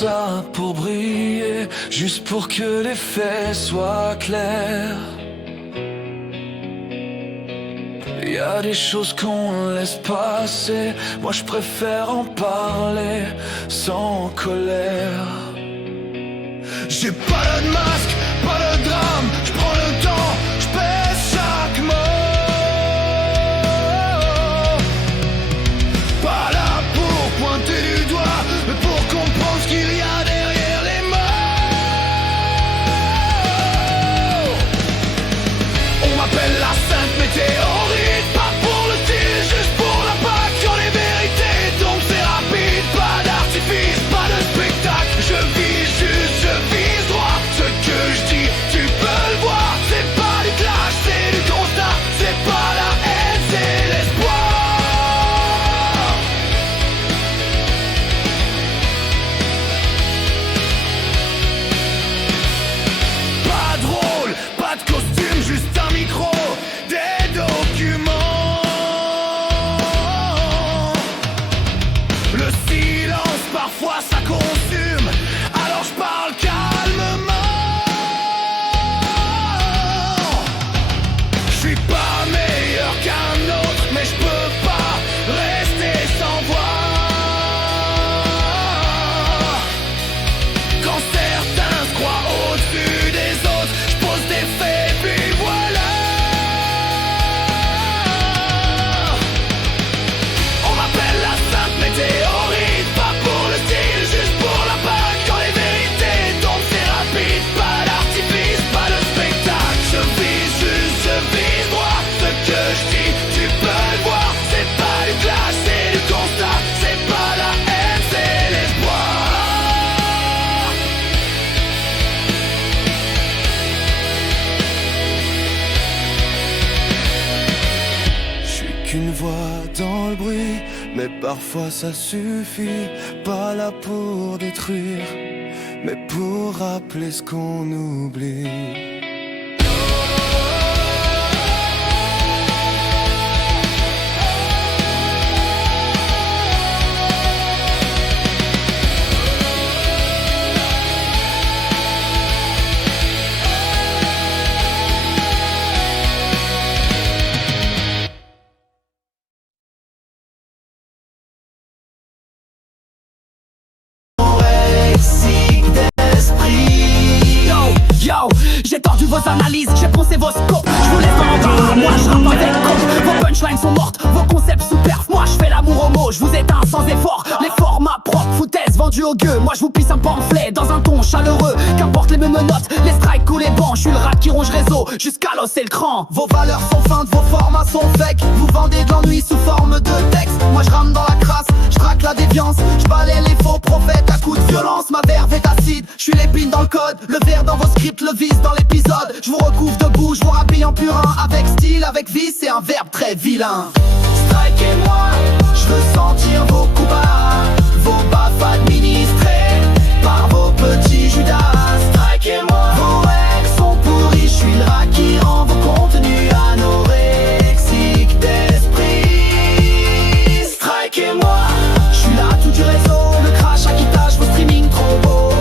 ça pour briller, juste pour que les faits soient clairs. Y a des choses qu'on laisse passer, moi je préfère en parler sans colère. J'ai pas de masque, pas de drame, je prends le temps, je pèse chaque mot. Pas là pour pointer du doigt, mais pour comprendre ce qu'il y a derrière les mots. On m'appelle la sainte météorite, pas pour le style, juste pour l'impact. Quand les vérités tombent c'est rapide, pas d'artifice, pas de spectacle. Je vise juste, je vise droit. Ce que je dis, tu peux le voir. C'est pas du clash, c'est du constat. C'est pas la haine, c'est l'espoir. Pas drôle, pas de costume, juste un micro, des documents. Le silence parfois ça consume, alors je parle calmement. Je suis pas meilleur qu'un autre, mais je peux pas rester sans voix. Quand certains se croient au-dessus des autres, je pose des faits puis voilà. On m'appelle la sainte météorite, pas pour le style, juste pour l'impact. Quand les vérités tombent c'est rapide, pas d'artifice, pas de spectacle. Je vise juste, je vise droit. Ce que je dis, tu peux le voir. C'est pas du clash, c'est du constat. C'est pas la haine, c'est l'espoir. Je suis qu'une voix dans le bruit, mais parfois ça suffit. Pas là pour détruire, mais pour rappeler ce qu'on oublie. Yo, j'ai tordu vos analyses, j'ai poncé vos scopes. Je vous laisse dans l'embarras, moi je rappe avec coke. Vos punchlines sont mortes, vos concepts sous perf. Moi je fais l'amour au mot, je vous éteins sans effort. Les formats propres, foutaise vendus au gueux. Moi je vous pisse un pamphlet dans un ton chaleureux. Qu'importe les menottes, les strikes ou les bancs. Je suis le rap qui ronge réseau, jusqu'à l'os et le cran. Vos valeurs sont feintes, vos formats sont fake. Vous vendez de l'ennui sous forme de texte. Moi je rame dans la crasse, je traque la déviance. Je balaie les faux prophètes à coups de violence. Ma verve est acide, je suis l'épine dans le code. Le verre dans vos scripts, le vice dans l'épisode. Je vous recouvre debout, je vous rhabille en purin. Avec style, avec vice, c'est un verbe très vilain. Strikez-moi, je veux sentir vos coups bas. Vos baffes administrés par vos petits Judas. Strikez-moi, vos règles sont pourries. Je suis le rat qui rend vos contenus anorexiques d'esprit. Strikez-moi, je suis là tout du réseau. Le crash, acquittage, vos streaming trop beaux.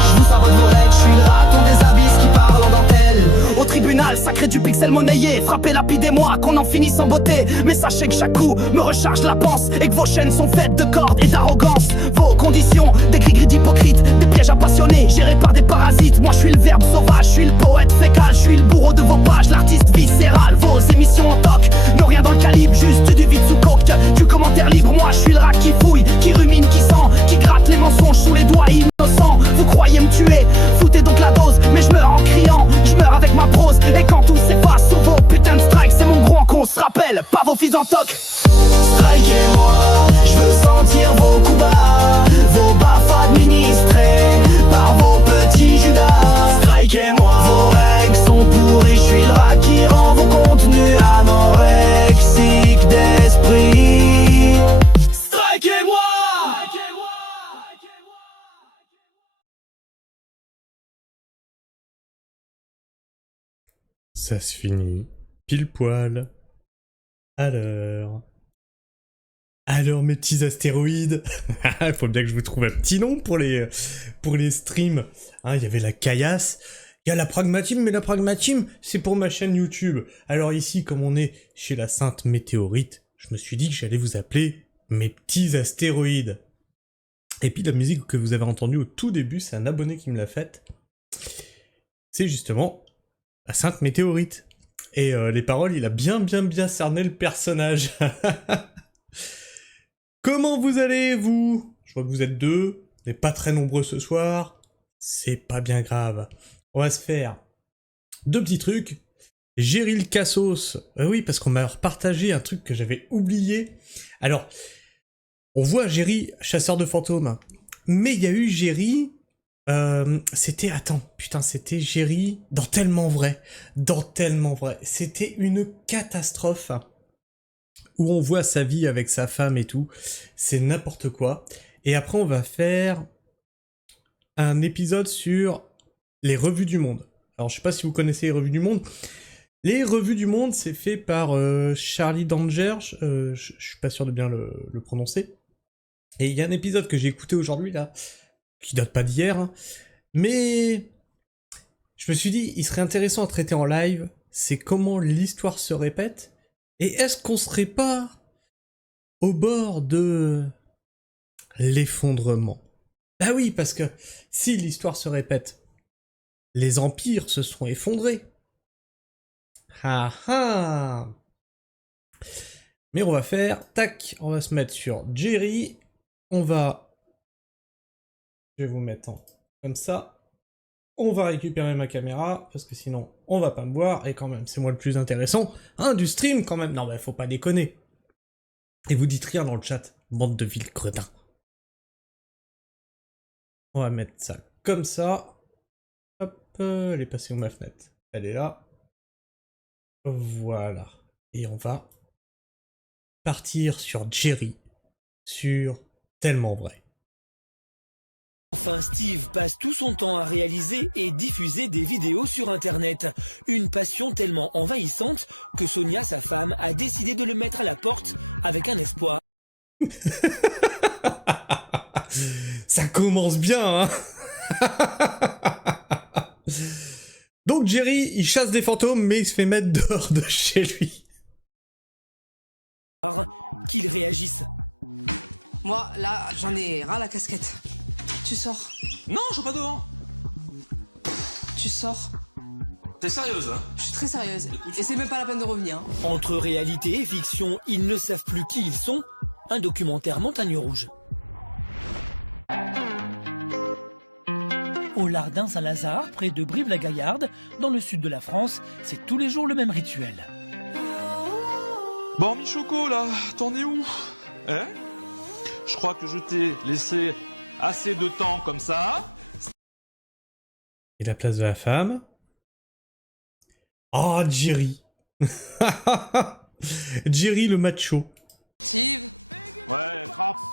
Je vous sabote vos règles, je suis le raton des abysses qui parle en dentelle. Au tribunal, sacré du pixel monnayé. Frappez, lapidez-moi, qu'on en finisse en beauté. Mais sachez que chaque coup me recharge la panse. Et que vos chaînes sont faites de cordes et d'arrogance. Vos conditions, des gris-gris d'hypocrites. Des pièges appassionnés, gérés par des parasites. Moi je suis le verbe sauvage, je suis le poète fécal. Je suis le bourreau de vos pages, l'artiste viscéral. Vos émissions en toc, n'ont rien dans le calibre. Juste du vide sous coke, du commentaire libre. Moi je suis le rat qui fouille, qui rumine, qui sent, qui gratte les mensonges sous les doigts innocents. Vous croyez me tuer, foutez donc la dose. Mais je meurs en criant, je meurs avec ma prose. Et quand tout s'efface sur vos putains de strikes, c'est mon gros qu'on se rappelle, pas vos fils en toc. Strikez-moi, je veux sentir vos coups bas. Vos baffes administrés par vos petits Judas. Strikez-moi, vos règles sont pourries. Je suis le rat qui rend vos contenus anorexiques d'esprit. Strikez-moi. Ça se finit pile poil à l'heure. Alors mes petits astéroïdes, il faut bien que je vous trouve un petit nom pour les streams. Hein, il y avait la caillasse, il y a la pragmatisme, mais la pragmatisme, c'est pour ma chaîne YouTube. Alors ici, comme on est chez la Sainte Météorite, je me suis dit que j'allais vous appeler mes petits astéroïdes. Et puis la musique que vous avez entendue au tout début, c'est un abonné qui me l'a faite. C'est justement la Sainte Météorite. Et les paroles, il a bien cerné le personnage. Comment vous allez, vous? Je vois que vous êtes deux, vous n'êtes pas très nombreux ce soir. C'est pas bien grave. On va se faire deux petits trucs. Géril Cassos. Oui, parce qu'on m'a partagé un truc que j'avais oublié. Alors, on voit Géry, chasseur de fantômes. Mais il y a eu Géry... c'était... Attends, putain, c'était Géry dans Tellement Vrai. Dans Tellement Vrai. C'était une catastrophe. Où on voit sa vie avec sa femme et tout. C'est n'importe quoi. Et après, on va faire un épisode sur les revues du monde. Alors, je sais pas si vous connaissez les revues du monde. Les revues du monde, c'est fait par Charlie Danger. Je suis pas sûr de bien le prononcer. Et il y a un épisode que j'ai écouté aujourd'hui, là, qui date pas d'hier, hein, mais je me suis dit, il serait intéressant à traiter en live, c'est comment l'histoire se répète, et est-ce qu'on serait pas au bord de l'effondrement? Bah oui, parce que si l'histoire se répète, les empires se sont effondrés. Ah ah. Mais on va faire, tac, on va se mettre sur Géry, on va... Je vais vous mettre comme ça. On va récupérer ma caméra, parce que sinon, on va pas me voir, et quand même, c'est moi le plus intéressant, hein, du stream, quand même. Non, bah, faut pas déconner. Et vous dites rien dans le chat, bande de villes cretins. On va mettre ça comme ça. Hop, elle est passée où ma fenêtre? Elle est là. Voilà. Et on va partir sur Géry, sur Tellement Vrai. Enfin, Steve passe tout son temps à réaliser et diffuser des vidéos sur Internet. Une passion tellement envahissante que Sonia, sa femme, a décidé de le mettre à la porte avec un espoir. Ça commence bien, hein. Donc Géry, il chasse des fantômes, mais il se fait mettre dehors de chez lui. Qu'il réagisse. Moi, là, j'en ai ras la casquette. Tu sors. Non, je suis pas dehors. Tu sors. T'es sérieuse, hein? Je suis très sérieuse. Et c'est même pas la peine de revenir. Entre réalité et fiction, ils ne savent plus qui ils sont. Un documentaire Montagne Rouge. Au Lardin Saint-Lazare, près de Brive-la-Gaillarde, dans le sud de la France, c'est tous les jours le même rituel. Bon, Michoko, là, t'en es où? Hein? Je crois que je t'ai laissé assez de temps comme ça. Et la place de la femme. Oh, Géry. Géry le macho. Steve, Ouais,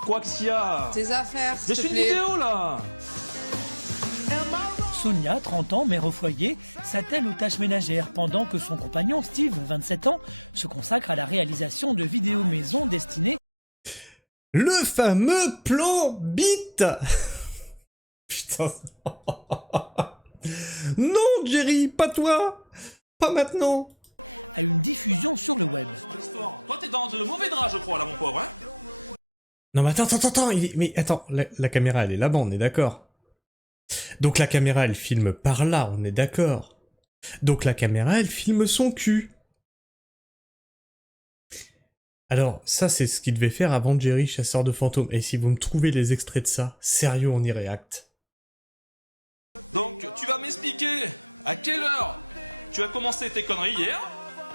quoi que s'il y a? tes affaires, Mais s'il c'est te une plaît. vidéo, là. Sonia, 30 ans, mère au foyer, s'attelle aux tâches ménagères pendant que son compagnon, Steve, 27 ans, se consacre à la réalisation de vidéos maison destinées Le fameux plan bite. Putain. Non, Géry, pas toi. Pas maintenant. à une diffusion sur le web. Toi, t'es dans le mauvais drap, je crois, là, mon pauvre, hein? Non mais attends, mais attends, la caméra elle est là-bas, on est d'accord. Donc la caméra elle filme par là, on est d'accord. Donc la caméra elle filme son cul. Alors ça c'est ce qu'il devait faire avant Géry, chasseur de fantômes. Et si vous me trouvez les extraits de ça, sérieux on y réacte. Donc, tu vas m'expliquer à quelle heure tu as commencé tes conneries hier?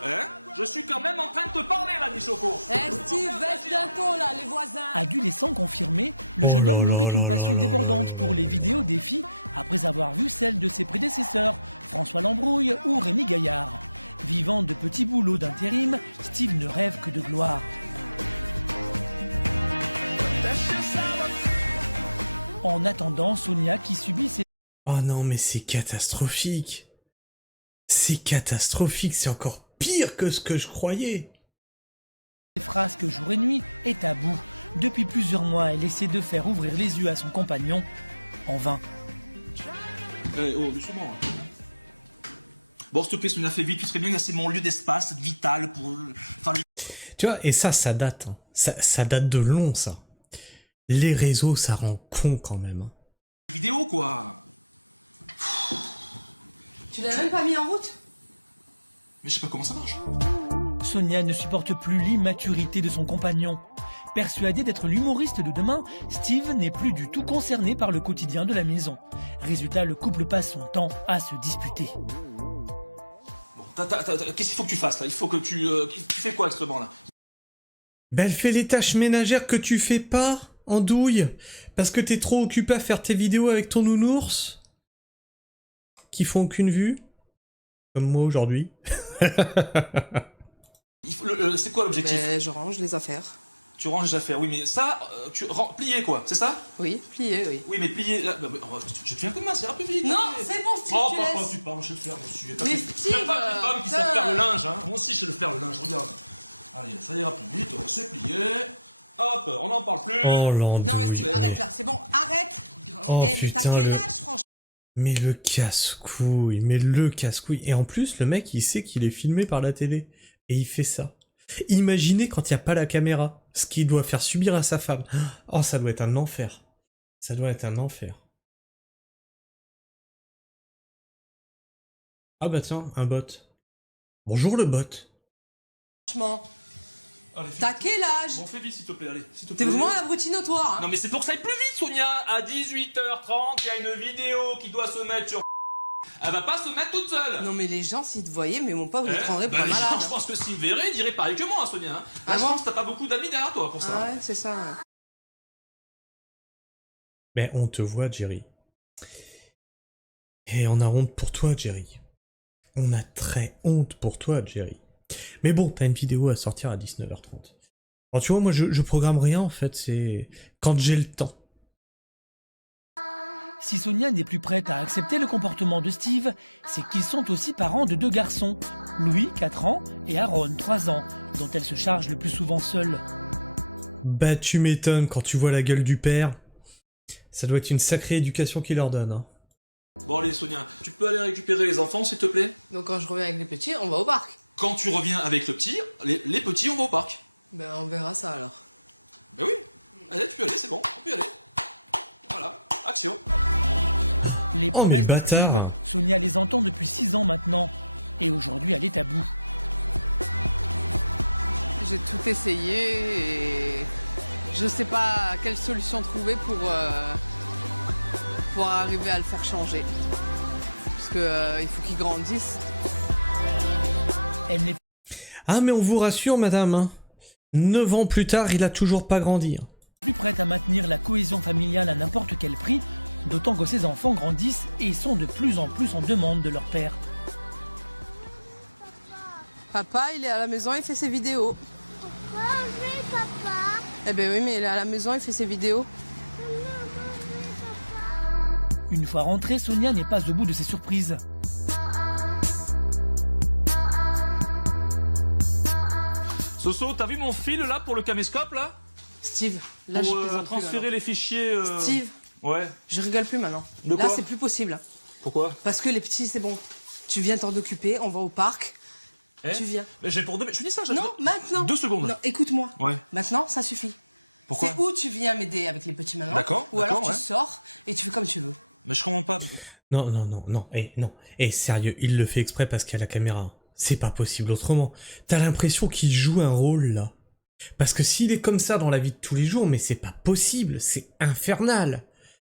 Hein? Je suis quand même en train de te parler, là, Michoko. Eh Steve, baisse d'un ton là, les voisins. Adolescent confirmé, le Oh jeune là homme là nourrit là une là passion là débordante pour les vidéos défis après avoir vu celles de ses prédécesseurs, François Lambrouille ou Rémi Gaillard. Vivant de petits boulots d'intérim, Steve ne rêve que de gloire. En attendant, Sonia, qui subit ses Oh non mais c'est catastrophique. C'est catastrophique, c'est encore pire que ce que je croyais. frasques jour et nuit, est à bout. Depuis plusieurs mois, elle essaie de faire ouvrir les yeux à son compagnon. En vain. Oh, doucement. Bon, s'il te plaît, Sonia, fais vite. Tu serais bien c'est mon lieu d'espace vital pour... Enfin, Tu vois, et ça date. Hein. Ça date de long, ça. Les réseaux, ça rend con quand même. Hein. Vidéo, quoi. Tu l'as même pas mis en route? Mais je sais pas comment ça marche. Sonia ne supporte plus l'immaturité de son compagnon. Persuadé d'être l'humoriste de demain, Steve n'est plus du tout concerné par le quotidien de la maison. Résultat, le couple passe son temps à se disputer. Bon, qu'est-ce qu'il faut que tu fasses, là? Il faut que tu fais quoi, exactement, là? Ben, elle fait les tâches ménagères que tu fais pas, en douille, parce que t'es trop occupé à faire tes vidéos avec ton nounours, qui font aucune vue, comme moi aujourd'hui. C'est quoi l'objectif? Je range les affaires. Tu ranges les affaires, oui, mais ça, plier, quoi, c'est ça? Oui, plier, oui. Oui, mais plier... Là, je te fais un coup de main, c'est un peu vite. Non, c'est bon, Steve, oh, tu papa, laisses. tu parles, je vais le faire, monsieur. Mais Steve, c'est pas les femmes qui savent faire le linge, hein. Moi aussi, je sais le faire, le linge, regarde. Allez, ça ira plus vite, c'est plié. Hop, on n'en parle plus. Oh, l'andouille. Non, mais Steve, arrête là, c'est bon, arrête. Oh, Mais t'as putain, quel âge, franchement? Mais le casse-couille, Et en plus, le mec, il sait qu'il est filmé par la télé. Et il fait ça. Imaginez quand il n'y a pas la caméra, ce qu'il doit faire subir à sa femme. Oh, ça doit être un enfer. Ça doit être un enfer. Ah bah tiens, un bot. Bonjour le bot. Franchement, Allez, t'as quel âge? Bon, fais vite, s'il te plaît, allez. S'il te T'es plaît. vraiment un abruti notoire, hein? Non, mais c'est pour que ça aille plus vite, Sonia. À 18h30, il y a une vidéo qui doit se mettre sur... Elle va pas se mettre toute seule. Non, mais les gens, s'ils te voyaient, mais mon pauvre, ils te prendraient pour un les gens, malade. je pense que s'ils verraient, ils diraient pareil que moi, Sonia. Hein. Ah Là, je bon pense que t'as pas beaucoup d'amis derrière toi pour ça. Ah ouais, c'est ça. Mais on te voit, Jerry. Et on a honte pour toi, Jerry. On a très honte pour toi, Jerry. Mais bon, t'as une vidéo à sortir à 19h30. Alors tu vois, moi je programme rien en fait, c'est quand j'ai le temps. Si Sonia n'est plus prête à accepter le comportement de Steve, c'est qu'ils sont aussi parents de 2 garçons, Louis, 4 ans, et Aaron, 3 ans, dont elle se charge le plus souvent seule. Bah tu m'étonnes quand tu vois la gueule du père. Ça doit être une sacrée éducation qu'il leur donne. Hein. Bon, allez, Sonia, tu peux aller récupérer les enfants, s'il te plaît? Donc quand je reviens avec les petits, on va au parc. Quand tu reviens avec le petit, les petits, on va au parc. Ben, on verra ça alors. Ben oui. Allez, tu peux y aller, c'est bon, on peut y aller. Voilà, action. Les Oh, mais promesses de bâtard. Steve, Sonia les entend depuis 6 ans maintenant. Et aujourd'hui, elle est à bout. J'ai tout essayé et je sais pas quelle solution trouver pour arriver à le faire changer. Parce que il faut qu'il grandisse. Elle n'est Ah mais on vous rassure madame, hein. 9 ans plus tard, il a toujours pas grandi. Hein. plus prête à maintenir la cohésion familiale à n'importe quel prix, d'autant que ses enfants grandissent et sont de plus en plus en demande de leur père. Papa, il est à la maison, il fait ses vidéos. Pourquoi oui, papa? Eh ben oui, mais il est à la maison, il fait ses vidéos. Une fois rentrée, Sonia n'est pas au bout de ses surprises. Soso, t'as vu mon fil là pour le caméscope là? Steve, là je Pour plaisante plus, transférer maintenant. les fichiers. Steve, Ouais. je rigole plus maintenant. De Là quoi c'est plus possible. Pourquoi? Parce que les petits, c'est bon. Tu viens t'en occuper, on va au parc. Eh Tu viens. Mais j'ai pour deux. Je dis ça. Non, maintenant. 2 secondes. Non, écoute-moi. Ouais. Maintenant, ça suffit. Pourquoi? C'est où tu viens m'aider avec les petits maintenant. D'accord, Ou alors d'accord, tu ouais. sors et tu fais comme tu veux. Mais je comprends pas. Non, non. Sérieux, il le fait exprès parce qu'il y a la caméra. C'est pas possible autrement. T'as l'impression qu'il joue un rôle là. Parce que s'il est comme ça dans la vie de tous les jours, mais c'est pas possible, c'est infernal.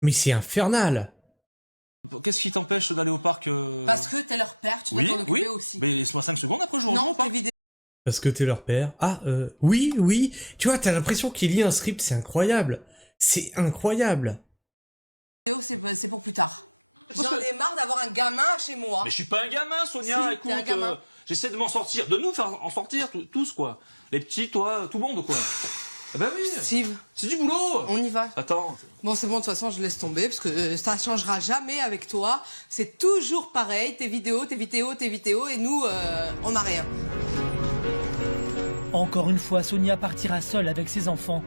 Mais c'est infernal. Qu'est-ce qui t'empêche d'aller au parc Parce que t'es leur père, tu dois Oui, t'en occuper oui. aussi. Mais laisse-moi 5 secondes après je vous rejoins Non, au parc. tes vidéos, Parce que t'es leur père. Ah, oui. Tu vois, t'as l'impression qu'il lit un script, c'est incroyable. C'est incroyable. c'est pour plus tard. Parce J'en que- ai marre d'avoir un gamin chez moi. Mais je suis pas un gamin, Sonia. Si, Écoute, t'es un gamin. j'essaie de m'en sortir, de nous faire en sortir tous quoi. Les petits, toi, tout le monde quoi. Eh ben oui. Steve, C'est du boulot. on y va. Attends. Bon, c'est bon, de toute façon, je laisse tomber, parce que ça changera jamais avec toi. C'est toujours pareil, tes vidéos, et nous, on n'a rien. Encore une fois, Sonia partira seule avec ses enfants.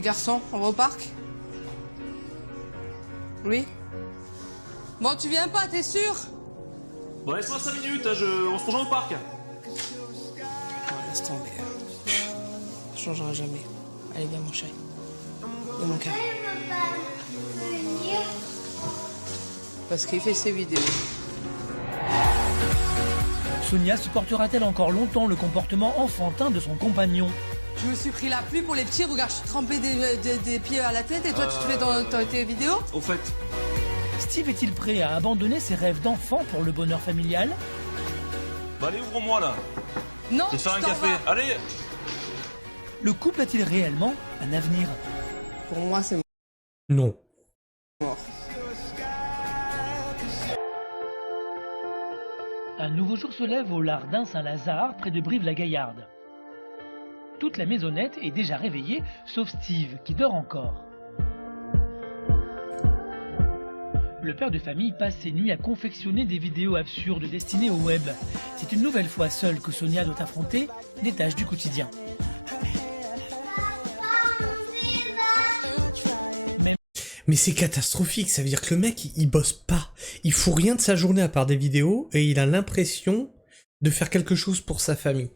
Les garçons, on va au parc? Oui? Bon, tu viens pas, t'es sûr? Bon, laisse-moi 5 minutes, hein, on se rejoint au parc. Oh, laisse tomber. Ça changera jamais. Allez, viens, mon chéri. Viens, mon cœur. Parce qu'il fait ses vidéos. Sonia supportera-t-elle encore longtemps le comportement enfantin de son compagnon? Je me suis pris la pluie pour les petits. Regarde, je suis trempée des pieds à la tête et toi, tu te fais dans tes vidéos? Au fait, Steve est-il prêt à abandonner ses rêves d'enfant pour le bonheur familial? bah allez, ouvre-moi là. Non, Je vais te faire un tu t'en café. vas. Allez. Le couple a-t-il réellement un avenir? Pour moi, c'est Non. mort. Un nouveau jour se lève au Lardin Saint-Lazare, près de Brive-la-Gaillarde. Toute la maisonnette est déjà réveillée, sauf Steve, qui dort encore. Le père de famille passe ses nuits à confectionner des vidéos absurdes destinées au web. C'est une nouvelle fois seule que Sonia doit affronter les tâches du quotidien. Mais c'est catastrophique, ça veut dire que le mec, il bosse pas. Il fout rien de sa journée à part des vidéos et il a l'impression de faire quelque chose pour sa famille.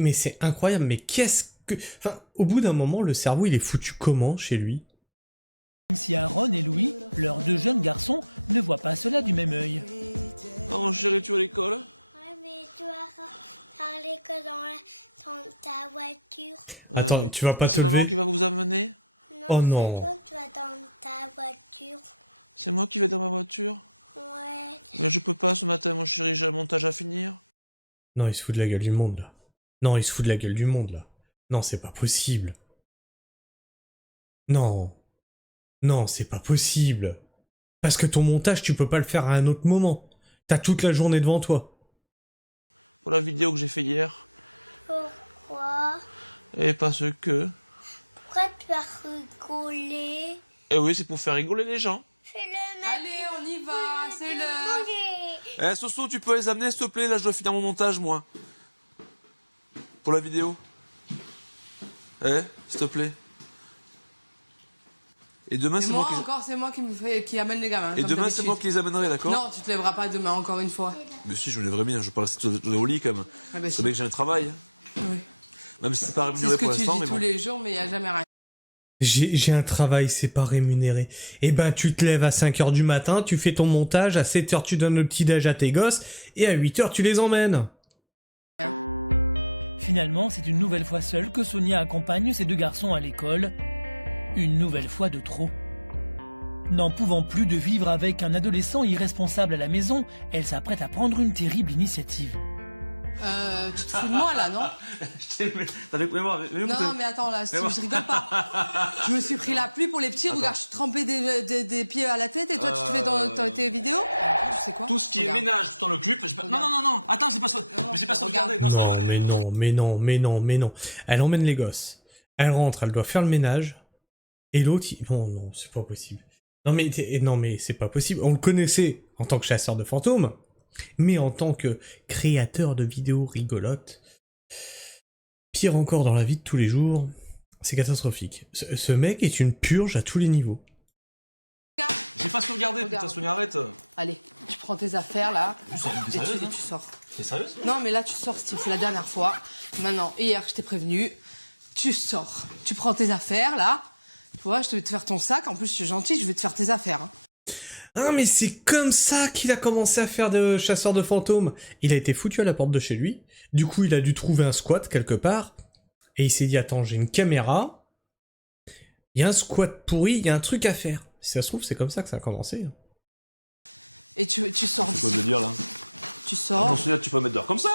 Mais c'est incroyable, mais qu'est-ce que... Enfin, au bout d'un moment, le cerveau, il est foutu comment chez lui? Même si Aaron et Louis, leurs deux jeunes garçons, ne voient pas cela du même œil. Oh chérie, tu vas à l'école? Ouais, mais tu vas parler que dans ta voiture. Attends, tu vas pas te C'est maman lever? qui va vous amener? Oh c'est non. toi, tu vas dans ta voiture. C'est moi qui vais dans ma voiture? Ouais. Mais je peux pas ce matin, mon chéri, j'ai un montage à finir. Non, il se fout de la gueule du monde, là. Non, il se fout de la gueule du monde, là. Non, c'est pas possible. Non. Non, c'est pas possible. Parce que ton montage, tu peux pas le faire à un autre moment. T'as toute la journée devant toi. Pour la vidéo que j'ai fait hier. Pourquoi? Et parce que... Pourquoi tu vas rigoler? Eh oui, c'est pour faire rigoler les gens. Fais-le Allez, on y va, c'est l'heure. Eh Soso, tu peux les amener s'il te plaît? Là, je dois finir mon montage, moi. Pour la vidéo. Eh, s'il te plaît. Et demain, Et c'est moi, moi qui... encore, c'est moi qui amène les gamins. Et comme demain, c'est d'habitude. moi qui les amènerai, d'accord? Non, tu te lèveras pas demain, encore une fois. Mais si, je me lèverai bien, je peux rester au lit, quand même. Ah bah, C'est si. bien que j'ai un travail. Oui. Même si c'est pas C'est rémunéré ce que pour tu l'instant, dis mais tous bon. les jours, mais il n'y a jamais rien. J'ai un travail, c'est pas rémunéré. Eh ben, tu te lèves à 5h du matin, tu fais ton montage, à 7h tu donnes le petit-déj à tes gosses, et à 8h tu les emmènes. Finalement, c'est une nouvelle fois seule que Sonia accompagne ses deux garçons à l'école. Une nouvelle fois de trop. N'en pouvant plus de vivre avec un adolescent irresponsable à la maison, elle s'apprête à prendre une terrible initiative. Tu te fous de moi, là, non? Non, mais attends, là, Steve, je rigole pas. Je me suis pris la pluie pour les petits. Regarde, je suis trempée des pieds à la tête et toi, tu te fais dans tes vidéos? Tu sais quoi? Tout ce qui est Regarde. ménage, tu t'en occupes. Non. Attends, c'est pas ça. Mais j'ai pas regarde. sauvegardé. Non, ça va Non, aller. mais non. Elle emmène les gosses. Elle rentre, elle doit faire le ménage. Et l'autre, non, c'est pas possible. Non, mais c'est pas possible. On le connaissait en tant que chasseur de fantômes. Mais en tant que créateur de vidéos rigolotes, pire encore dans la vie de tous les jours, c'est catastrophique. Ce mec est une purge à tous les niveaux. J'ai pas sauvegardé, Regarde. putain, Sonia, arrête. Allez, tu prends tes affaires, là, T'es et sérieuse, hein? tu sors. T'es sérieuse? Non, mais là, tu sors, Steve, c'est la dernière fois. Maintenant, hier, je t'ai prévenu. Tu sors. Tu prends tes affaires, là. Tu vois, je vais te faire ton sac. En plus, je suis gentille, je vais te faire tes affaires. Hein. Ah, mais c'est comme ça qu'il a commencé à faire de chasseur de fantômes. Il a été foutu à la porte de chez lui. Du coup, il a dû trouver un squat quelque part. Et il s'est dit, attends, j'ai une caméra. Il y a un squat pourri, il y a un truc à faire. Si ça se trouve, c'est comme ça que ça a commencé. Et tu sors C'est quoi d'ici. de dire, là? Tu Attends, sors. Sonia, tu peux mettre dehors comme ça?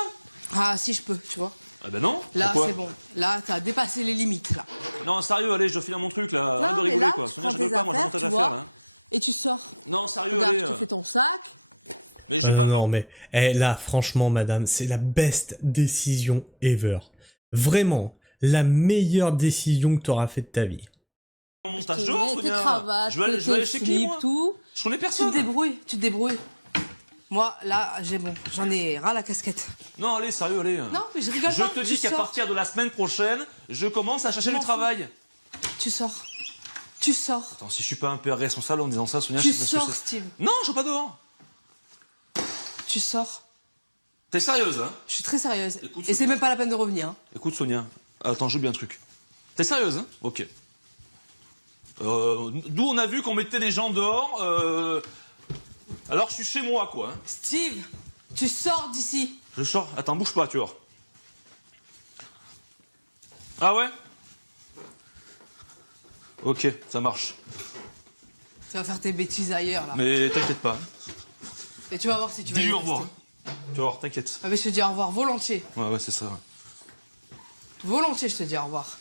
Ah, si, je peux, tu vois. Ah ben non. Là, Pourquoi? c'est bon. Là, t'as dépassé les limites, là. Non, sérieux, allez, je dois finir mon truc, là. Arrête de mais rigoler, là, quoi. tu Sonia, prends je veux tes pas, moi, j'ai un affaires, montage tu à vois. faire, là. Et tu sors. Non, sérieux, Regarde, allez. je te fais ton sac. Mais j'ai pas... Non, mais là, franchement, madame, c'est la best décision ever. Vraiment, la meilleure décision que t'auras fait de ta vie. Mon montage Tu dehors, mets tes Sonia. cravates, Je vais aller tes chez qui, slips, moi? tout. Je connais Tu personne. te débrouilles. Moi, là, j'en ai ras la casquette. Non, allez, sérieux, allez. Non, mais je rigole Je pas. te dis tu qu'à sors. partir de la semaine prochaine, je commence à chercher du travail. Tu sors. Tu sors. Attends, si je suis pas un peu responsable en disant ça, Sonia, Tu je sais pas ce que sors, c'est. Steve. Non, je vais pas dehors. Tu sors. T'es sérieuse, hein? Je suis très sérieuse. Écoute, Et c'est même pas la peine de revenir. Hein. Écoute, Sonia, attends, j'oublie un truc. T'es sérieuse, hein? Ok. D'où on a vu qu'on mettait les gens dehors, alors je suis chez moi, quoi. Hein. Steve, tu sors d'ici. Je sors. Attends, bouge pas, tu vois. Ah ouais? Ok, ça marche. Tu vas faire tes bêtises ailleurs, là. Mais t'inquiète pas. Hein. Et tu vas voir si tu vas y Dis-lui au rester. revoir. Tu vas voir, t'inquiète. Ah mais je te dis au revoir volontiers. Ouais, c'est ça. Ouais. Volontiers, je te dis au revoir.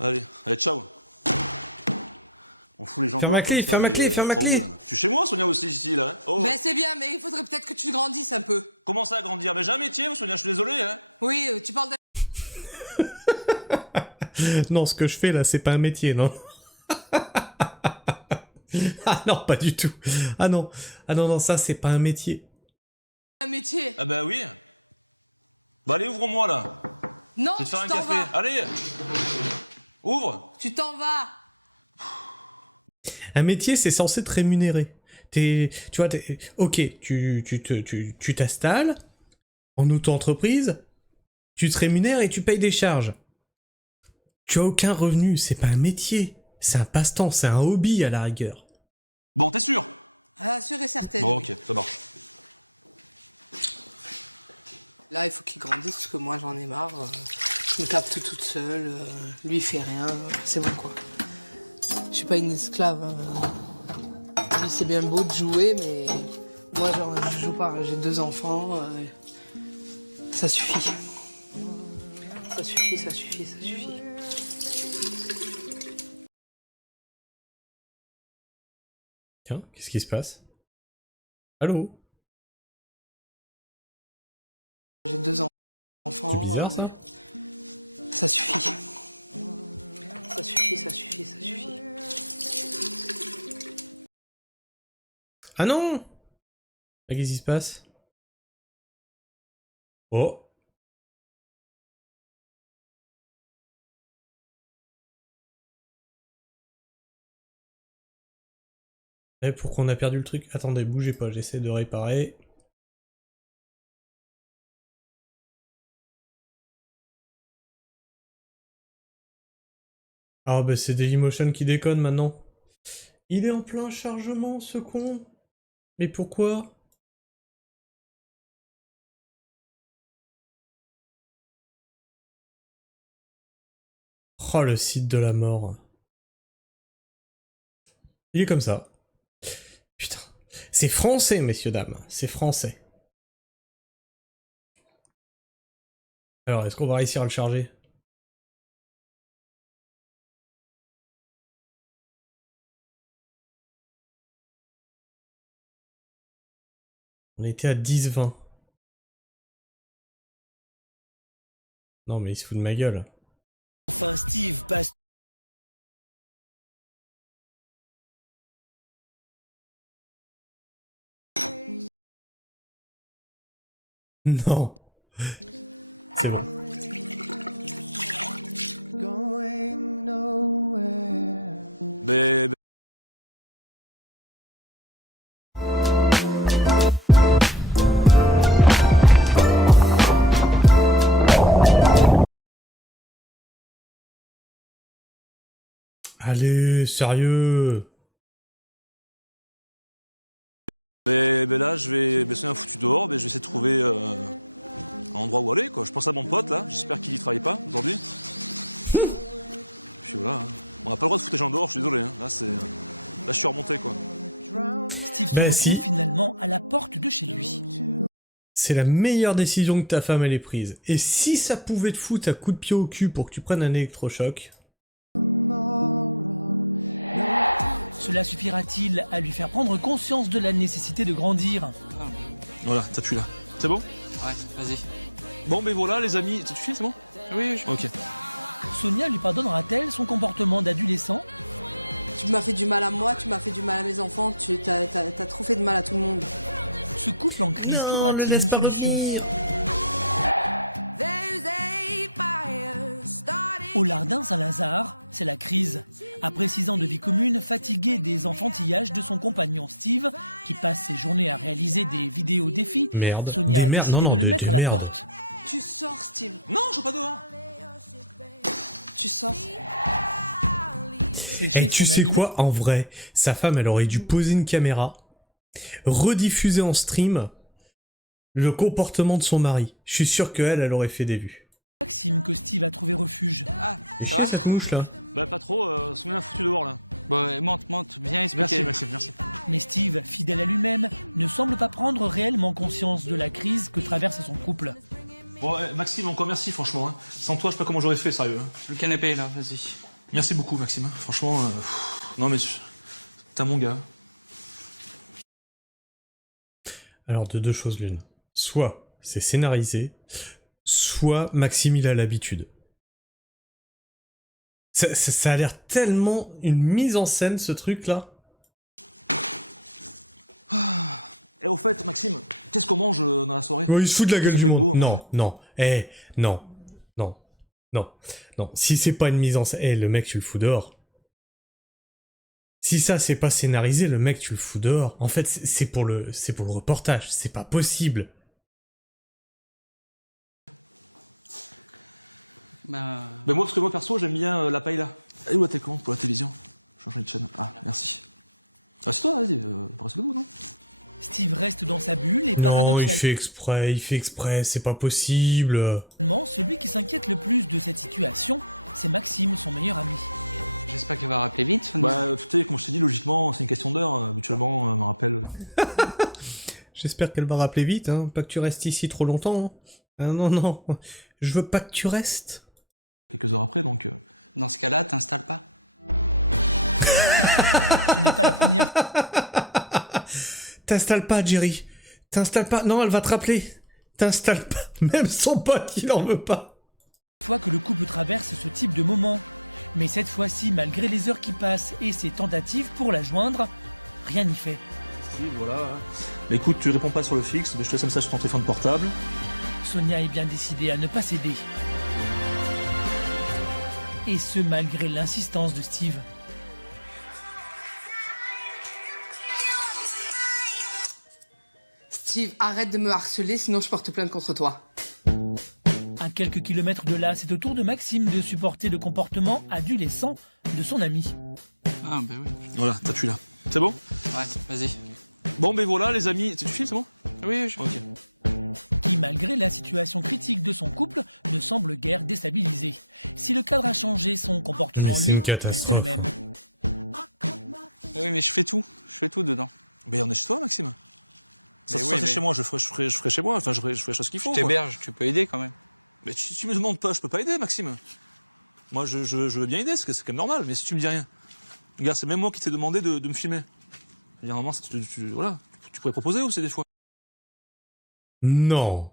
Allez, ciao. On fout les gens Ferme dehors la clé, comme ça, ferme la mais, clé, ferme la pas clé. où, là. Tu es chez moi, Sonia, aussi, ici, là. Hein. Oh. Ben c'est bien, mais il faudrait peut-être que tu grandisses un peu. Comment ça, grandir? Mais j'ai un métier, Sonia, je suis désolé, hein. Oui, tu parles de... Non, ce que je fais là, c'est pas un métier, non. Ah non, pas du tout. Ah non, non, ça c'est pas un métier. un métier. Ah bah oui. Bah allez, ouvre-moi, là. Non, Je vais te faire un tu t'en café. vas. Allez. Ouvre. Tu t'en vas. Un métier, c'est censé te rémunérer. Tu vois, ok, tu t'installes en auto-entreprise, tu te rémunères et tu payes des charges. Tu as aucun revenu, c'est pas un métier. C'est un passe-temps, c'est un hobby à la rigueur. Bon, t'es sûr? Ah, sûr et certaine. Bon, ok, ça marche. Là, il faut qu'il grandisse parce que moi, j'en ai marre. Je me capte toute seule. Lui, il fait rien. C'est bon, quoi. Je suis pas une esclave. Hein. Lui, c'est bien beau de jouer, mais moi, genre, je joue pas. J'ai 2 enfants. Ça suffit. Ça suffit, ça suffit, ça suffit. Tiens, qu'est-ce qui se passe? Allô? J'ai 2 enfants. C'est bizarre, ça? Ça suffit. Ça suffit, ça suffit, ça suffit. Ah non! Ah, qu'est-ce qui se passe? Oh! Et pourquoi on a perdu le truc? Attendez, bougez pas, j'essaie de réparer. Ah bah c'est Dailymotion qui déconne maintenant. Il est en plein chargement, ce con. Mais pourquoi? Oh, le site de la mort. Il est comme ça. Putain. C'est français, messieurs, dames. C'est français. Alors, est-ce qu'on va réussir à le charger? On était à 10-20. Non, mais il se fout de ma gueule. Enfin, Steve passe Non. C'est bon. Mais... Allez, sérieux. Mais là, je vais baisser un foutu dehors, mais je vais essayer de trouver un endroit où aller, quoi. Je pense à mon pote, là. J'espère qu'il y travaille pas, aujourd'hui. Puis voilà. Hein. On n'a pas le droit de foutre les gens dehors, je suis désolé. Hein. Là, je suis remonté, quoi. Steve se Bah, retrouve si. finalement à la porte de chez lui. C'est la meilleure décision que ta femme elle ait prise. Et si ça pouvait te foutre à coup de pied au cul pour que tu prennes un électrochoc... Cela suffira-t-il à lui faire prendre conscience de la nécessité de grandir? Voilà, t'appuies là. C'est bon? Ouais, vas-y. Bon, ben voilà, les amis. Tu fais, c'est bon? Oui, Ok. Sonia lui pardonnera-t-elle son comportement d'adolescent? Tu m'as fait du mal à moi, tu m'as fait du mal à mes enfants, t'as trop fait de mal à tout le monde. Ce couple en crise trouvera-t-il une solution? Au Lardin Saint-Lazare, c'est la crise. Après 6 ans de vie commune, fatigué des enfantillages de son compagnon Steve, qui passe ses journées à réaliser des vidéos défis, Merde. Sonia a décidé de le mettre à la porte. Tu sors, Steve. Non, je suis pas dehors. Tu sors. C'est Et chez tu son sais ami quoi, en vrai, sa femme, elle aurait dû poser une caméra, rediffuser en stream le comportement de son mari. Je suis sûr qu'elle, elle aurait fait des vues. Maxime que Steve a trouvé refuge. Ah, C'est ça va cette mouche là. Bah pas trop, sont bien foutus dehors là. Bon, monte, bien expliqué. Merci. Mais Steve, fidèle à lui-même, ne semble pas prendre réellement conscience de la crise que traverse son couple. Bon, Maxime, encore merci franchement. Hein. Sans toi, je sais pas comment j'aurais fait, sérieux. Hein. Le canapé, là, vas-y. Merci beaucoup, Maxime. Franchement, non mais t'es mon gars. Alors de deux choses l'une. Soit c'est scénarisé, soit Maxime il a l'habitude. Ça a l'air tellement une mise en scène ce truc là. Et au fait, Maxime, qu'est-ce qu'on mange dans la soirée? Ouais, il se fout de la gueule Ça du fait monde. beau, Non, non, non. Si c'est pas une mise en scène, le mec tu le fous dehors. Si ça c'est pas scénarisé, le mec tu le fous dehors. En fait c'est pour le reportage, c'est pas possible. Bah... Ben moi, parce que moi perso, j'aime bien la paella. Et où la télécommande pour la télévision? Changer de chaîne. Ah, merci. Ah, c'est toi, vas-y, reste debout, non? Steve reste dans sa bulle et Non, il paradoxalement, fait exprès, c'est pas possible. celui qui s'inquiète le plus de cette situation, c'est Maxime, son meilleur ami. J'espère qu'elle va rappeler vite, Sonia. Bah, tu sais, comme je t'ai dit, logiquement, c'est une question d'heure. Mutuellement, me rappelle. J'espère qu'elle va rappeler vite, hein, pas que tu restes ici trop longtemps. Hein. Ah, non, je veux pas que tu restes. Quelques heures après, donc... Dans ce cas-là, t'installes pas. Ce n'est pas la première T'installes pas, Jerry. T'installes pas. Non, elle va te rappeler. T'installes pas. Même son pote, il en veut pas. fois que le couple traverse ce type de moment. Mais cette fois-ci, malgré les heures qui passent et ses tentatives pour la joindre, rien n'y fait. Si, voilà. Mais écoute, tu réponds pas sur le fixe, mais je te laisse un message sur ton téléphone portable. Sonia est bien décidée à ne pas céder. Et ce, malgré l'insistance de Steve. Steve, arrête de me harceler, sinon je porte plainte contre toi. À quelques kilomètres de là, c'est au tour de Maxime de supporter le comportement adolescent de son ami. Ah, bah oui. Voilà, t'appuies là. C'est bon? Ouais, vas-y. Bon, ben voilà, les amis. Tu filmes, c'est bon? Oui, je... Ok. Qui, malgré la situation critique de son couple, ne semble guère déstabilisé. Si le cadre a changé, son comportement, Mais c'est lui, une reste catastrophe. le même. Oui, mais je fais tout dedans. Mais on est chez toi, Maxime. Ça, Mais ça, oui, c'est mais- chez moi, je ferai chez moi, enfin je ferai les choses qu'il faut. Je quoi. t'héberge, tu peux aider quand même. Mais si tu me demandes pas, je peux pas aider, Maxime. Moi, je veux bien aider, c'est quand même normal, mais si tu me dis rien. Regarde, c'est même moi qui t'ai demandé de me filmer. Je veux dire, normalement, voilà, tu pourrais proposer aussi des fois. Non.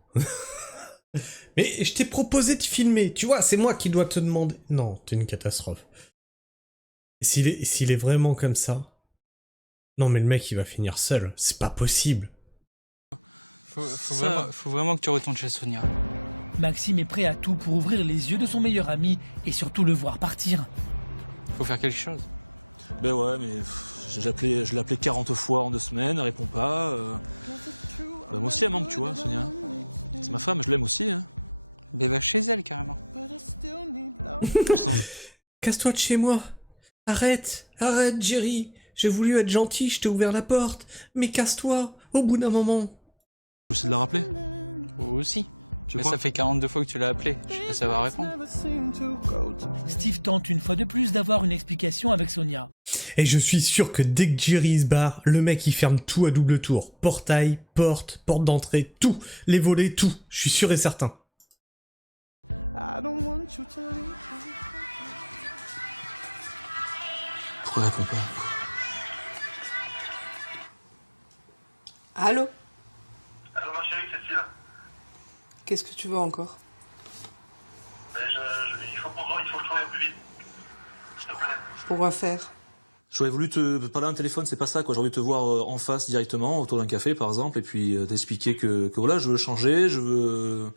Mais je t'ai proposé de filmer. Tu vois, c'est moi qui dois te demander. Non, c'est une catastrophe. S'il est vraiment comme ça. Non, mais le mec, il va finir seul. C'est pas possible. Faut vraiment que tu retournes chez Sonia. Maxime est prêt à tout pour ouvrir les yeux de son meilleur ami et surtout le voir partir. Faut faire quelque chose. Ben ouais, mais je l'ai appelé 40 fois en 2 semaines, elle répond pas. Ben moi aussi, elle manque, tu vois, Sonia. C'est ma femme, je l'aime aussi. Hein. Mais va chez elle, carrément. Casse-toi de chez moi. Arrête, Jerry. J'ai voulu être gentil, je t'ai ouvert la porte. Mais casse-toi, au bout d'un moment. J'essaie de la rappeler. Moi aussi. Tu Mais crois ça fait 42 fois que tu l'as appelé. Je sais pas si elle va répondre. Steve tente une fois de plus d'avoir une explication avec Sonia. Et je suis sûr que dès que Jerry se barre, le mec il ferme tout à double tour. Portail, porte d'entrée, tout. Les volets, tout. Je suis sûr et certain. Pourquoi elle répond pas? Allô? Allô ma chérie, Cécile. Qu'est-ce que tu veux encore? Mais il faut que je travaille au plus vite. S'il te plaît. Pourquoi faire? J'aurais voulu te parler un téléphone, c'est pas ça, quoi. J'aurais voulu te voir en face directement, autour d'un café, par exemple, et puis t'expliquer que voilà, je veux changer, je veux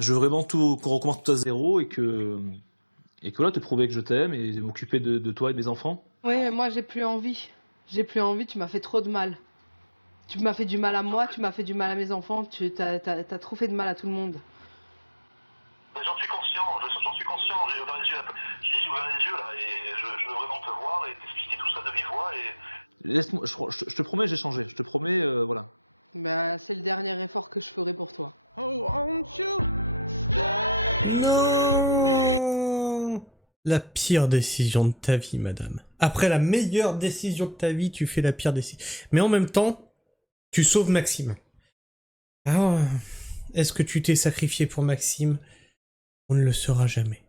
vraiment tout, qu'on recommence tout à zéro, et que et que voilà, te prouver que je t'aime et m'occuper de toi et de mes enfants. Oui, mais moi j'ai plus envie. J'ai plus envie, tu m'as fait trop de mal. Tu m'as fait du mal à moi, tu m'as fait du mal à mes enfants, t'as trop fait de mal à tout le monde. Mais j'en suis conscient, j'ai ouvert les yeux. J'ai ouvert les yeux là et je veux vraiment te voir et t'expliquer tout ça de vive voix et... Laisse-moi, je te promets, j'ai changé. Je te promets, voilà. Ben, c'est le dernier effort que je ferai pour toi. Non. La pire décision de ta vie, madame. Après la meilleure décision de ta vie, tu fais la pire décision. Mais en même temps, tu sauves Maxime. Alors, est-ce que tu t'es sacrifié pour Maxime? On ne le saura jamais.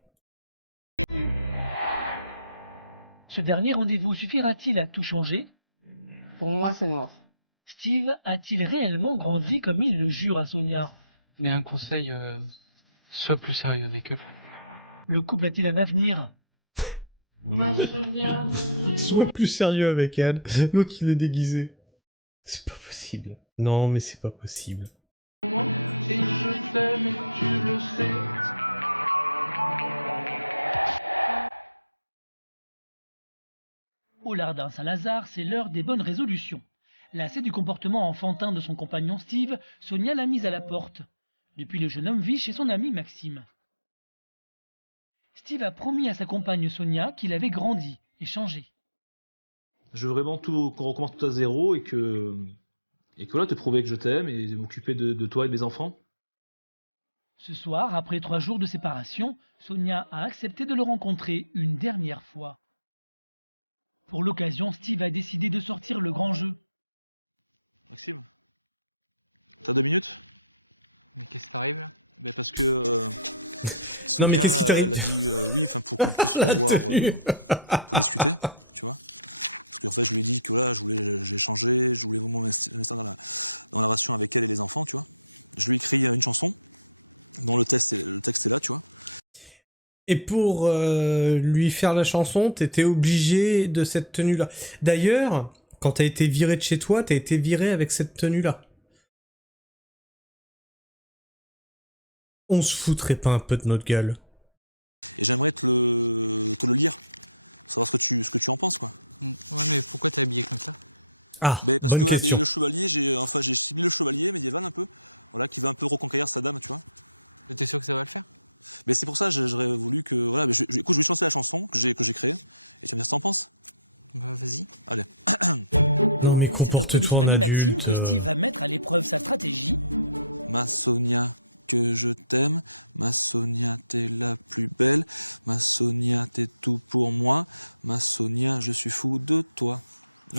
Ce dernier rendez-vous suffira-t-il à tout changer? Pour moi, c'est mort. Steve a-t-il réellement grandi comme il le jure à Sonia? Mais un conseil, sois plus sérieux avec eux. Le couple a-t-il un avenir? Sois plus sérieux avec elle. L'autre, il est déguisé. C'est pas possible. Non, mais c'est pas possible. Et je t'aime et tu le sais. Au Lardin Saint-Lazare, c'est l'heure des bonnes résolutions. Lassée du comportement enfantin de son compagnon Steve, Sonia l'a mise à la porte. Depuis, le jeune homme vit chez son ami Maxime. Steve a promis à sa compagne Sonia qu'il avait grandi et changé. Je veux vraiment qu'on recommence tout à zéro et que voilà, te prouver que je t'aime et m'occuper de toi et de mes enfants. Ce soir, après 3 jours de séparation, Sonia a accepté de le rencontrer une dernière fois. Pour l'occasion, Steve a décidé de sortir le grand jeu. Maxime, t'as 2 minutes? Mais qu'est-ce qui t'arrive là? Mais parce que Non, mais Sonia, qu'est-ce qui t'arrive? elle a dit oui, enfin pour qu'on puisse se revoir pour discuter, tu vois. Parce qu'en fait, je lui ai dit que voilà, j'ai changé, je voulais vraiment m'investir dans la relation avec elle et les enfants, tu vois. Je lui ai écrit une chanson dont le texte est là, tu vois. Et pour lui faire la chanson, t'étais obligé de cette tenue-là. D'ailleurs, quand t'as été viré de chez toi, t'as été viré avec cette tenue-là. On se foutrait pas un peu de notre gueule. Et j'aimerais te le lire, pour savoir ce que tu en penses, quoi. Ouais, mais pourquoi t'es habillé comme ça? Ah, Mais parce bonne que question. le chevalier, j'ai ciblé le chevalier médiéval un peu, voilà, qui va un peu reconquérir sa dame, tu vois. Mais t'es sûr que ça va le faire? Mais c'est pour ça, j'aurais voulu que voilà, écoute, je vais chanter la chanson que j'ai créée, et tu vas me dire ce que t'en penses. Bah vas-y. Allez. Non mais C'est auprès de son comporte-toi en ami Maxime adulte. que Steve va mettre à l'épreuve sa stratégie. Ma Sonia, que je t'aime, ma Sonia, t'es la plus belle, ma Sonia, t'es tout pour moi, ma Sonia, je suis fou de toi.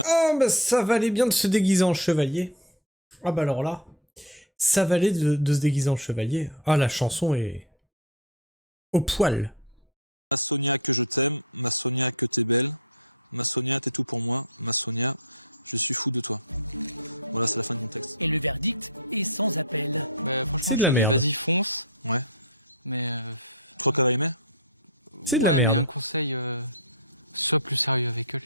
Ah bah ça valait bien de se déguiser en chevalier. Ah bah alors là, ça valait de se déguiser en chevalier. Ah la chanson est au poil. Ma Sonia, que je t'aime, ma Sonia, que t'es belle, ma Sonia, t'es tout pour moi, ma Sonia, je suis fou de toi. Voilà, c'est la fin de mon texte. Et le verdict est sans appel. Bah franchement, C'est de la je te dis, merde. vas-y fonce. Ouais. Mais Tu crois qu'elle va aimer? C'est de la ouais, mais merde. un conseil, sois plus sérieux avec eux.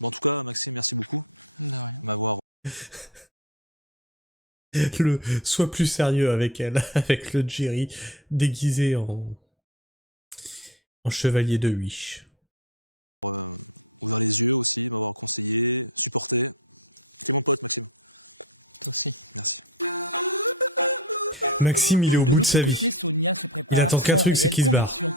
Bon, en tout cas, Maxime, merci beaucoup De rien. de m'avoir... Le sois plus sérieux avec elle, avec le Jerry déguisé en chevalier de Wish. ouvert les yeux aussi, m'avoir conseillé, supporté. T'es mon pote, Maxime. Toi aussi. Merci. Maxime, il est au De bout de sa l'autre vie. côté, Sonia se prépare Il attend qu'un sans truc, c'est réelle qu'il se barre. conviction.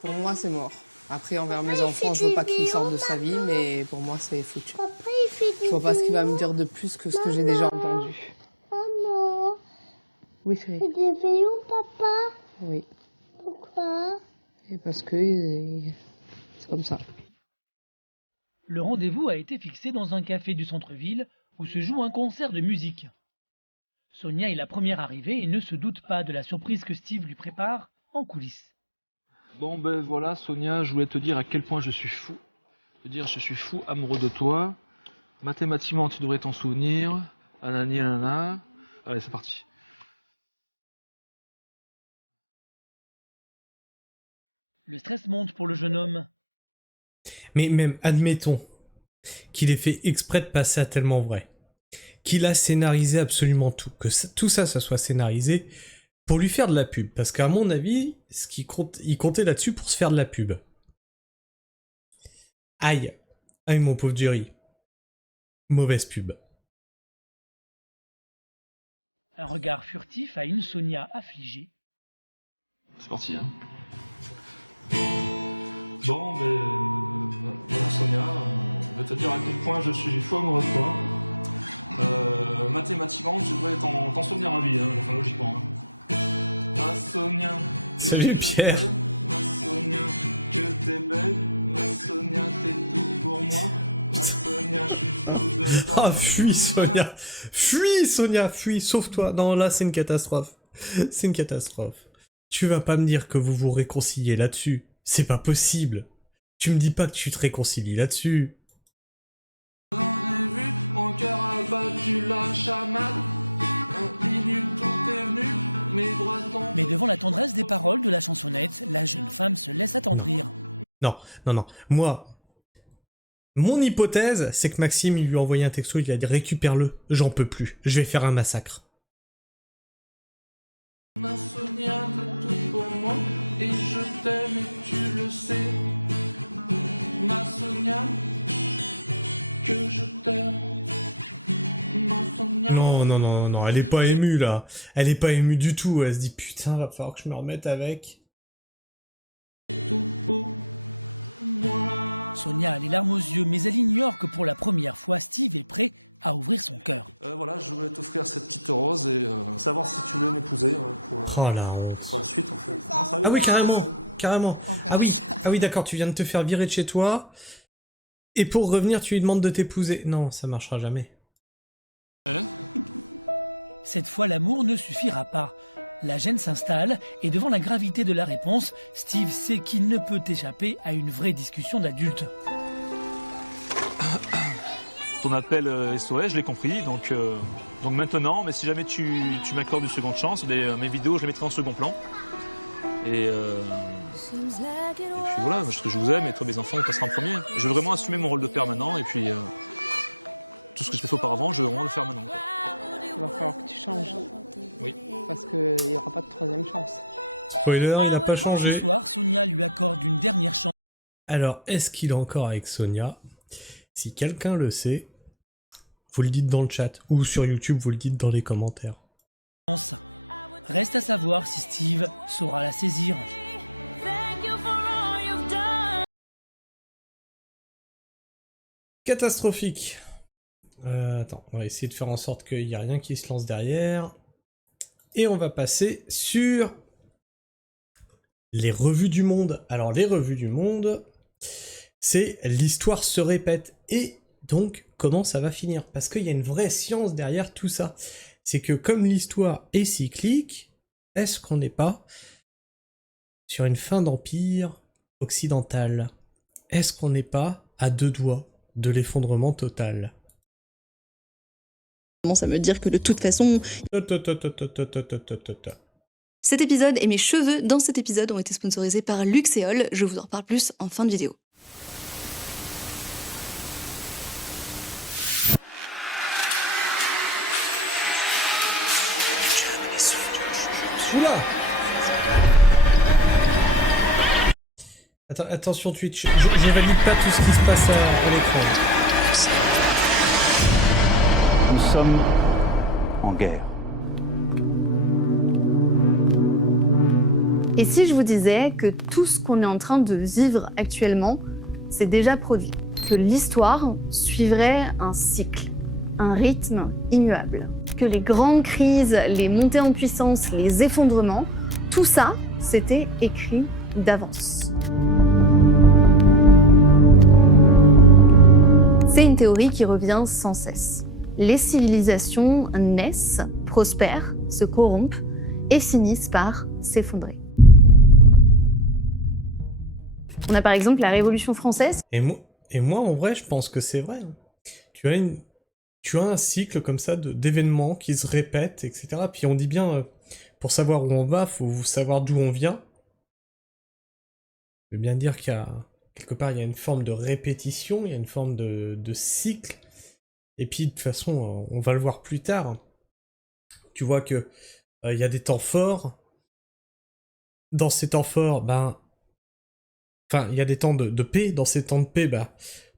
Pour moi, c'est mort. Après, envers mes enfants, je veux pas qu'ils sortent de sa vie, mais pour moi, c'est foutu. Papa, il fait des Je vois pas ce qu'il va me dire de plus que ce que j'ai déjà entendu. Maman, Oui, chérie. c'est des vélos, papa. Oui. Pourquoi? Et parce que c'est comme ça. Le rendez-vous a été fixé dans un café du centre-ville où se joue un concert de musique. Sonia est la première arrivée et ne se doute pas de la surprise que Steve lui prépare en coulisses. Bon, ben voilà, Sonia, je voulais te dire à quel point je suis fou. Te dire, je suis fou, amoureux de toi. Mathématiquement, tu devrais t'en souvenir. Anani, anana. Allez, c'est parti. Le stress monte pour le jeune homme. Mais même, admettons qu'il ait fait exprès de passer à tellement vrai. Qu'il a scénarisé absolument tout. Que tout ça soit scénarisé pour lui faire de la pub. Parce qu'à mon avis, il comptait là-dessus pour se faire de la pub. Aïe. Aïe, mon pauvre Jerry. Mauvaise pub. Un regard furtif à une Sonia affligée. C'est parti, hein. Bon, voilà Sonia, je vais te dire à quel point je suis fou amoureux de toi. Mathématiquement, tu devrais t'en souvenir à vie, hein, enfin logiquement. Hein. Ma Sonia, que Salut, je Pierre. t'aime, ma Sonia, que t'es belle, ma Sonia, t'es tout pour moi. Ma Sonia, je suis fou de toi. Ah, fuis, Sonia. Fuis, Sonia, fuis, sauve-toi. Non, là, c'est une catastrophe. C'est une catastrophe. Tu vas pas me dire que vous vous réconciliez là-dessus. C'est pas possible. Tu me dis pas que tu te réconcilies là-dessus. J'ai vu, mon cœur a battu la chamade. Un minute, tout est venu, mes bras tombent. Mais devant la tendresse des paroles de la chansonnette, la jeune femme se laisse attendrir. Non, non, non. Moi, mon hypothèse, c'est que Maxime, il lui a envoyé un texto, il lui a dit récupère-le, j'en peux plus, je vais faire un massacre. Ma Sonia, t'es tout pour moi, et je t'aime et tu le sais. Ma Sonia, que je t'aime. Ma Sonia. Non, non, non, non, elle est pas émue là. Elle est pas émue du tout. Elle se dit putain, va falloir que je me remette avec. Tout pour moi. Sonia a les larmes aux yeux, mais elle ignore que pour la première fois, Steve est prêt à ouvrir son cœur. Voilà, je voulais t'offrir cette petite rose et savoir si tu veux m'épouser Oh la honte. pour la suite en fait. Ah oui, carrément, carrément. Ah oui, d'accord, tu viens de te faire virer de chez toi. Et pour revenir, tu lui demandes de t'épouser. Non, ça marchera jamais. Cette fois, l'amour ne suffira pas. La gêne s'installe et devant la gravité de la réponse, Steve sait qu'il ne peut échapper à une vraie discussion d'adulte. Ton appel SOS, je l'ai compris, donc maintenant, mais si jamais tu m'accordes une seconde chance, mes vidéos, je les mettrai en second plan. Et puis voilà, parce que je vous aime et toi, mes enfants, on passera en premier. Je veux vraiment assumer mon rôle de père maintenant, et puis tout ce que je fais auparavant, je veux vraiment le faire maintenant. Quoi. Il va falloir que tu changes. Oui. Parce qu'il n'y aura pas de troisième chance. Spoiler, il n'a pas Ce changé. soir, Sonia lui accorde une dernière chance. Alors, est-ce qu'il est encore avec Sonia? Si quelqu'un le sait, vous le dites dans le chat. Ou sur YouTube, vous le dites dans les commentaires. Reste à savoir si Steve saura la saisir. Catastrophique. Attends, on va essayer de faire en sorte qu'il n'y a rien qui se lance derrière. Et on va passer sur les revues du monde. Alors, les revues du monde, c'est l'histoire se répète. Et donc, comment ça va finir? Parce qu'il y a une vraie science derrière tout ça. C'est que comme l'histoire est cyclique, est-ce qu'on n'est pas sur une fin d'empire occidental? Est-ce qu'on n'est pas à 2 doigts de l'effondrement total? Ça veut dire que de toute façon... Cet épisode et mes cheveux dans cet épisode ont été sponsorisés par Luxéol. Je vous en reparle plus en fin de vidéo. Oula! Attends, attention Twitch, je valide pas tout ce qui se passe à l'écran. Nous sommes en guerre. Et si je vous disais que tout ce qu'on est en train de vivre actuellement, c'est déjà produit, que l'histoire suivrait un cycle, un rythme immuable, que les grandes crises, les montées en puissance, les effondrements, tout ça, c'était écrit d'avance. C'est une théorie qui revient sans cesse. Les civilisations naissent, prospèrent, se corrompent et finissent par s'effondrer. On a par exemple la Révolution française. Et moi, en vrai, je pense que c'est vrai. Tu as un cycle comme ça d'événements qui se répètent, etc. Puis on dit bien, pour savoir où on va, faut savoir d'où on vient. Je veux bien dire qu'il y a, quelque part, il y a une forme de répétition, il y a une forme de cycle. Et puis, de toute façon, on va le voir plus tard. Tu vois que il y a des temps forts, dans ces temps forts, enfin, il y a des temps de paix. Dans ces temps de paix,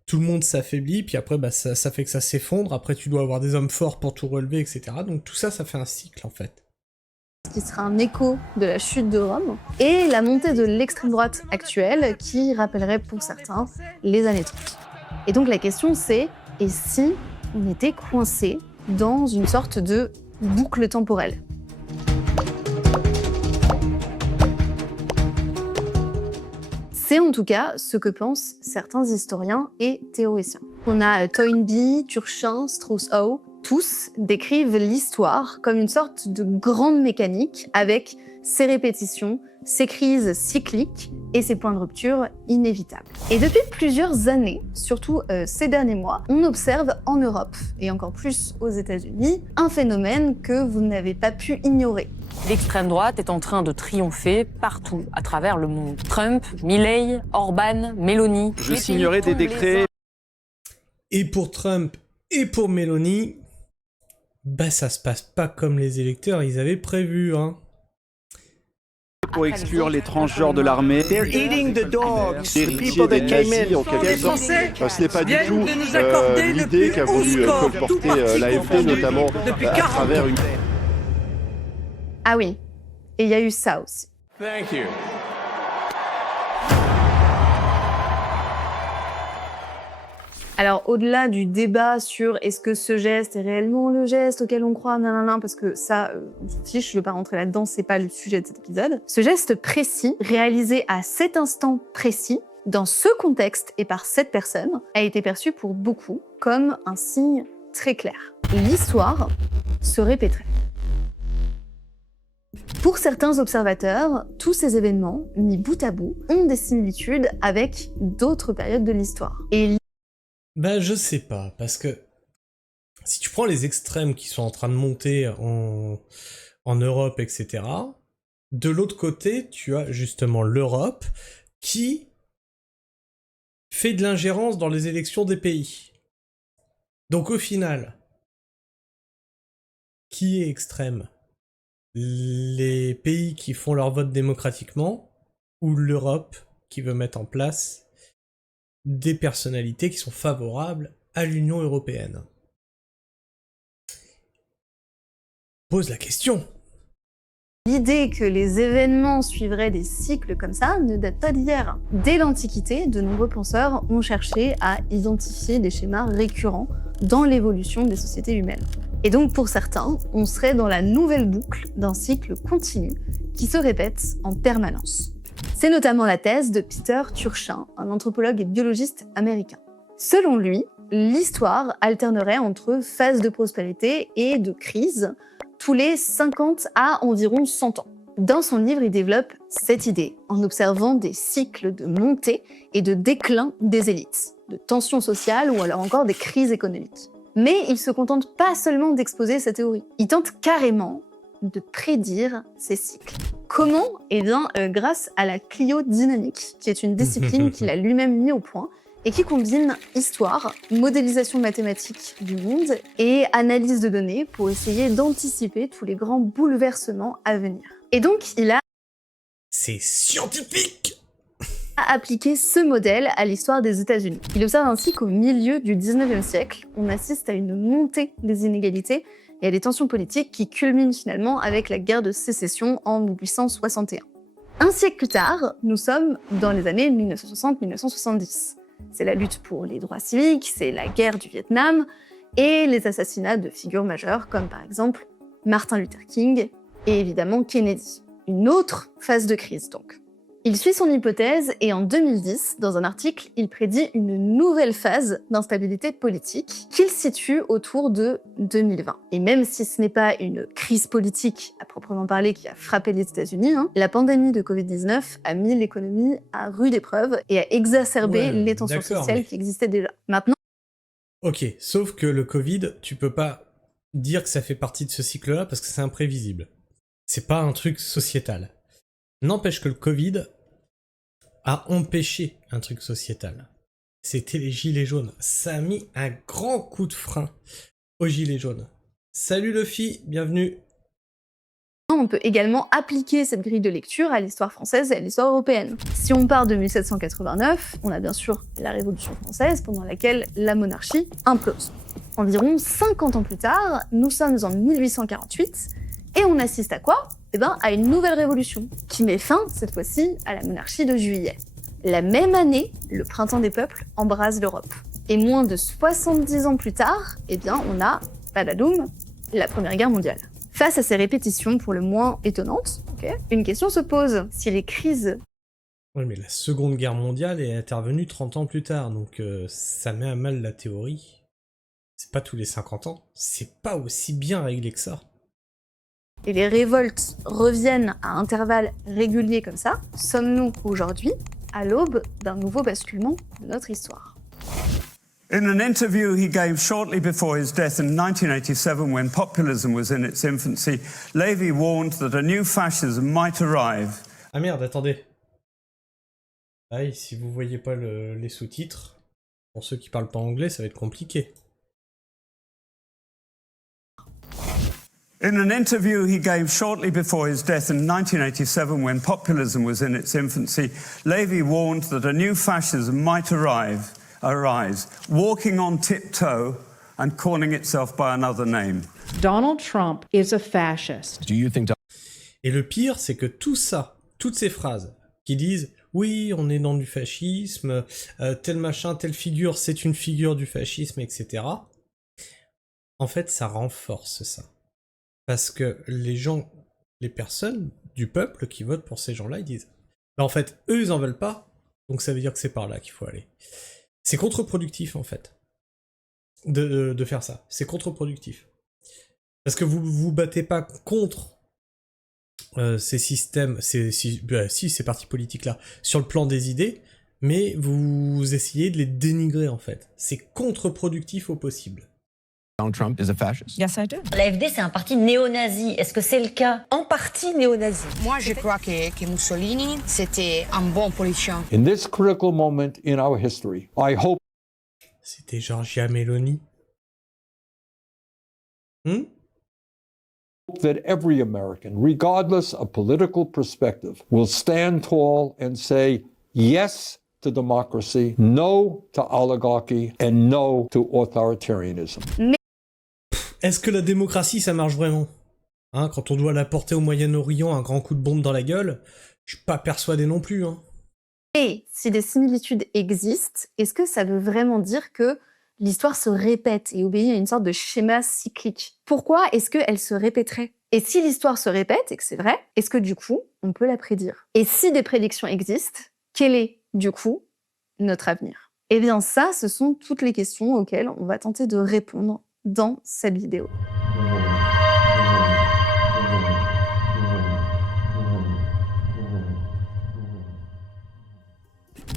tout le monde s'affaiblit, puis après, ça fait que ça s'effondre. Après, tu dois avoir des hommes forts pour tout relever, etc. Donc tout ça, ça fait un cycle, en fait. Qui sera un écho de la chute de Rome, et la montée de l'extrême droite actuelle, qui rappellerait pour certains les années 30. Et donc la question c'est, et si on était coincé dans une sorte de boucle temporelle ? C'est en tout cas ce que pensent certains historiens et théoriciens. On a Toynbee, Turchin, Strauss-Howe, tous décrivent l'histoire comme une sorte de grande mécanique avec ses répétitions, ses crises cycliques et ses points de rupture inévitables. Et depuis plusieurs années, surtout ces derniers mois, on observe en Europe, et encore plus aux États-Unis, un phénomène que vous n'avez pas pu ignorer. L'extrême droite est en train de triompher partout à travers le monde. Trump, Milei, Orban, Meloni. Je signerai des décrets. Et pour Trump et pour Meloni, ça se passe pas comme les électeurs ils avaient prévu, hein. Pour exclure les transgenres de l'armée. They're eating the dogs. Les People that came in. Les Français ce n'est pas du viennent tout de nous accorder l'idée qu'a voulu colporter l'AFD, notamment à travers une... Ah oui, et il y a eu ça aussi. Thank you. Alors, au-delà du débat sur est-ce que ce geste est réellement le geste auquel on croit, nanana, parce que ça, on s'en fiche, je veux pas rentrer là-dedans, c'est pas le sujet de cet épisode. Ce geste précis, réalisé à cet instant précis, dans ce contexte et par cette personne, a été perçu pour beaucoup comme un signe très clair. L'histoire se répéterait. Pour certains observateurs, tous ces événements, mis bout à bout, ont des similitudes avec d'autres périodes de l'histoire. Et je sais pas, parce que si tu prends les extrêmes qui sont en train de monter en Europe, etc., de l'autre côté, tu as justement l'Europe qui fait de l'ingérence dans les élections des pays. Donc au final, qui est extrême ? Les pays qui font leur vote démocratiquement ou l'Europe qui veut mettre en place des personnalités qui sont favorables à l'Union européenne. Pose la question. l'idée que les événements suivraient des cycles comme ça ne date pas d'hier. Dès l'Antiquité, de nombreux penseurs ont cherché à identifier des schémas récurrents dans l'évolution des sociétés humaines. Et donc pour certains, on serait dans la nouvelle boucle d'un cycle continu qui se répète en permanence. C'est notamment la thèse de Peter Turchin, un anthropologue et biologiste américain. Selon lui, l'histoire alternerait entre phases de prospérité et de crise tous les 50 à environ 100 ans. Dans son livre, il développe cette idée en observant des cycles de montée et de déclin des élites, de tensions sociales ou alors encore des crises économiques. Mais il se contente pas seulement d'exposer sa théorie, il tente carrément de prédire ces cycles. Comment ? Eh bien, grâce à la cliodynamique, qui est une discipline qu'il a lui-même mis au point, et qui combine histoire, modélisation mathématique du monde et analyse de données pour essayer d'anticiper tous les grands bouleversements à venir. Et donc, il a... C'est scientifique ! A appliqué ce modèle à l'histoire des États-Unis. Il observe ainsi qu'au milieu du 19e siècle, on assiste à une montée des inégalités et à des tensions politiques qui culminent finalement avec la guerre de sécession en 1861. Un siècle plus tard, nous sommes dans les années 1960-1970. C'est la lutte pour les droits civiques, c'est la guerre du Vietnam et les assassinats de figures majeures comme par exemple Martin Luther King et évidemment Kennedy. Une autre phase de crise donc. Il suit son hypothèse et en 2010, dans un article, il prédit une nouvelle phase d'instabilité politique qu'il situe autour de 2020. Et même si ce n'est pas une crise politique à proprement parler qui a frappé les États-Unis, la pandémie de Covid-19 a mis l'économie à rude épreuve et a exacerbé les tensions sociales qui existaient déjà. Maintenant... Ok, sauf que le Covid, tu peux pas dire que ça fait partie de ce cycle-là parce que c'est imprévisible. C'est pas un truc sociétal. N'empêche que le Covid a empêché un truc sociétal. C'était les gilets jaunes. Ça a mis un grand coup de frein aux gilets jaunes. Salut Luffy, bienvenue. On peut également appliquer cette grille de lecture à l'histoire française et à l'histoire européenne. Si on part de 1789, on a bien sûr la Révolution française pendant laquelle la monarchie implose. Environ 50 ans plus tard, nous sommes en 1848 et on assiste à quoi ? À une nouvelle révolution qui met fin, cette fois-ci, à la monarchie de Juillet. La même année, le printemps des peuples embrase l'Europe. Et moins de 70 ans plus tard, on a, badadoum, la Première Guerre mondiale. Face à ces répétitions pour le moins étonnantes, une question se pose. Si les crises... Oui, mais la Seconde Guerre mondiale est intervenue 30 ans plus tard, donc ça met à mal la théorie. C'est pas tous les 50 ans, c'est pas aussi bien réglé que ça. Et les révoltes reviennent à intervalles réguliers comme ça, sommes-nous aujourd'hui à l'aube d'un nouveau basculement de notre histoire ? In an interview he gave shortly before his death in 1987, when populism was in its infancy, Levy warned that a new fascism might arrive. Ah merde, attendez. Ah, si vous voyez pas les sous-titres, pour ceux qui parlent pas anglais, ça va être compliqué. In an interview he gave shortly before his death in 1987, when populism was in its infancy, Levy warned that a new fascism might arise, walking on tiptoe and calling itself by another name. Donald Trump is a fascist. Do you think Et le pire, c'est que tout ça, toutes ces phrases qui disent « Oui, on est dans du fascisme, tel machin, telle figure, c'est une figure du fascisme, etc. » En fait, ça renforce ça. Parce que les gens, les personnes du peuple qui votent pour ces gens-là, ils disent bah, en fait, eux, ils en veulent pas, donc ça veut dire que c'est par là qu'il faut aller. C'est contre-productif, en fait, de faire ça. C'est contre-productif. Parce que vous vous battez pas contre ces systèmes, ces partis politiques-là, sur le plan des idées, mais vous essayez de les dénigrer, en fait. C'est contre-productif au possible. Donald Trump is a fascist. Yes, I do. L'AfD, c'est un parti néo-nazi. Est-ce que c'est le cas? En partie néo-nazi. Moi, je crois que Mussolini, c'était un bon politicien. In this critical moment in our history, I hope... C'était Giorgia Meloni. That every American, regardless of political perspective, will stand tall and say yes to democracy, no to oligarchy, and no to authoritarianism. Est-ce que la démocratie, ça marche vraiment? Quand on doit la porter au Moyen-Orient, un grand coup de bombe dans la gueule, je suis pas persuadé non plus. Et si des similitudes existent, est-ce que ça veut vraiment dire que l'histoire se répète et obéit à une sorte de schéma cyclique? Pourquoi est-ce qu'elle se répéterait? Et si l'histoire se répète et que c'est vrai, est-ce que du coup, on peut la prédire? Et si des prédictions existent, quel est, du coup, notre avenir? Eh bien ça, ce sont toutes les questions auxquelles on va tenter de répondre dans cette vidéo.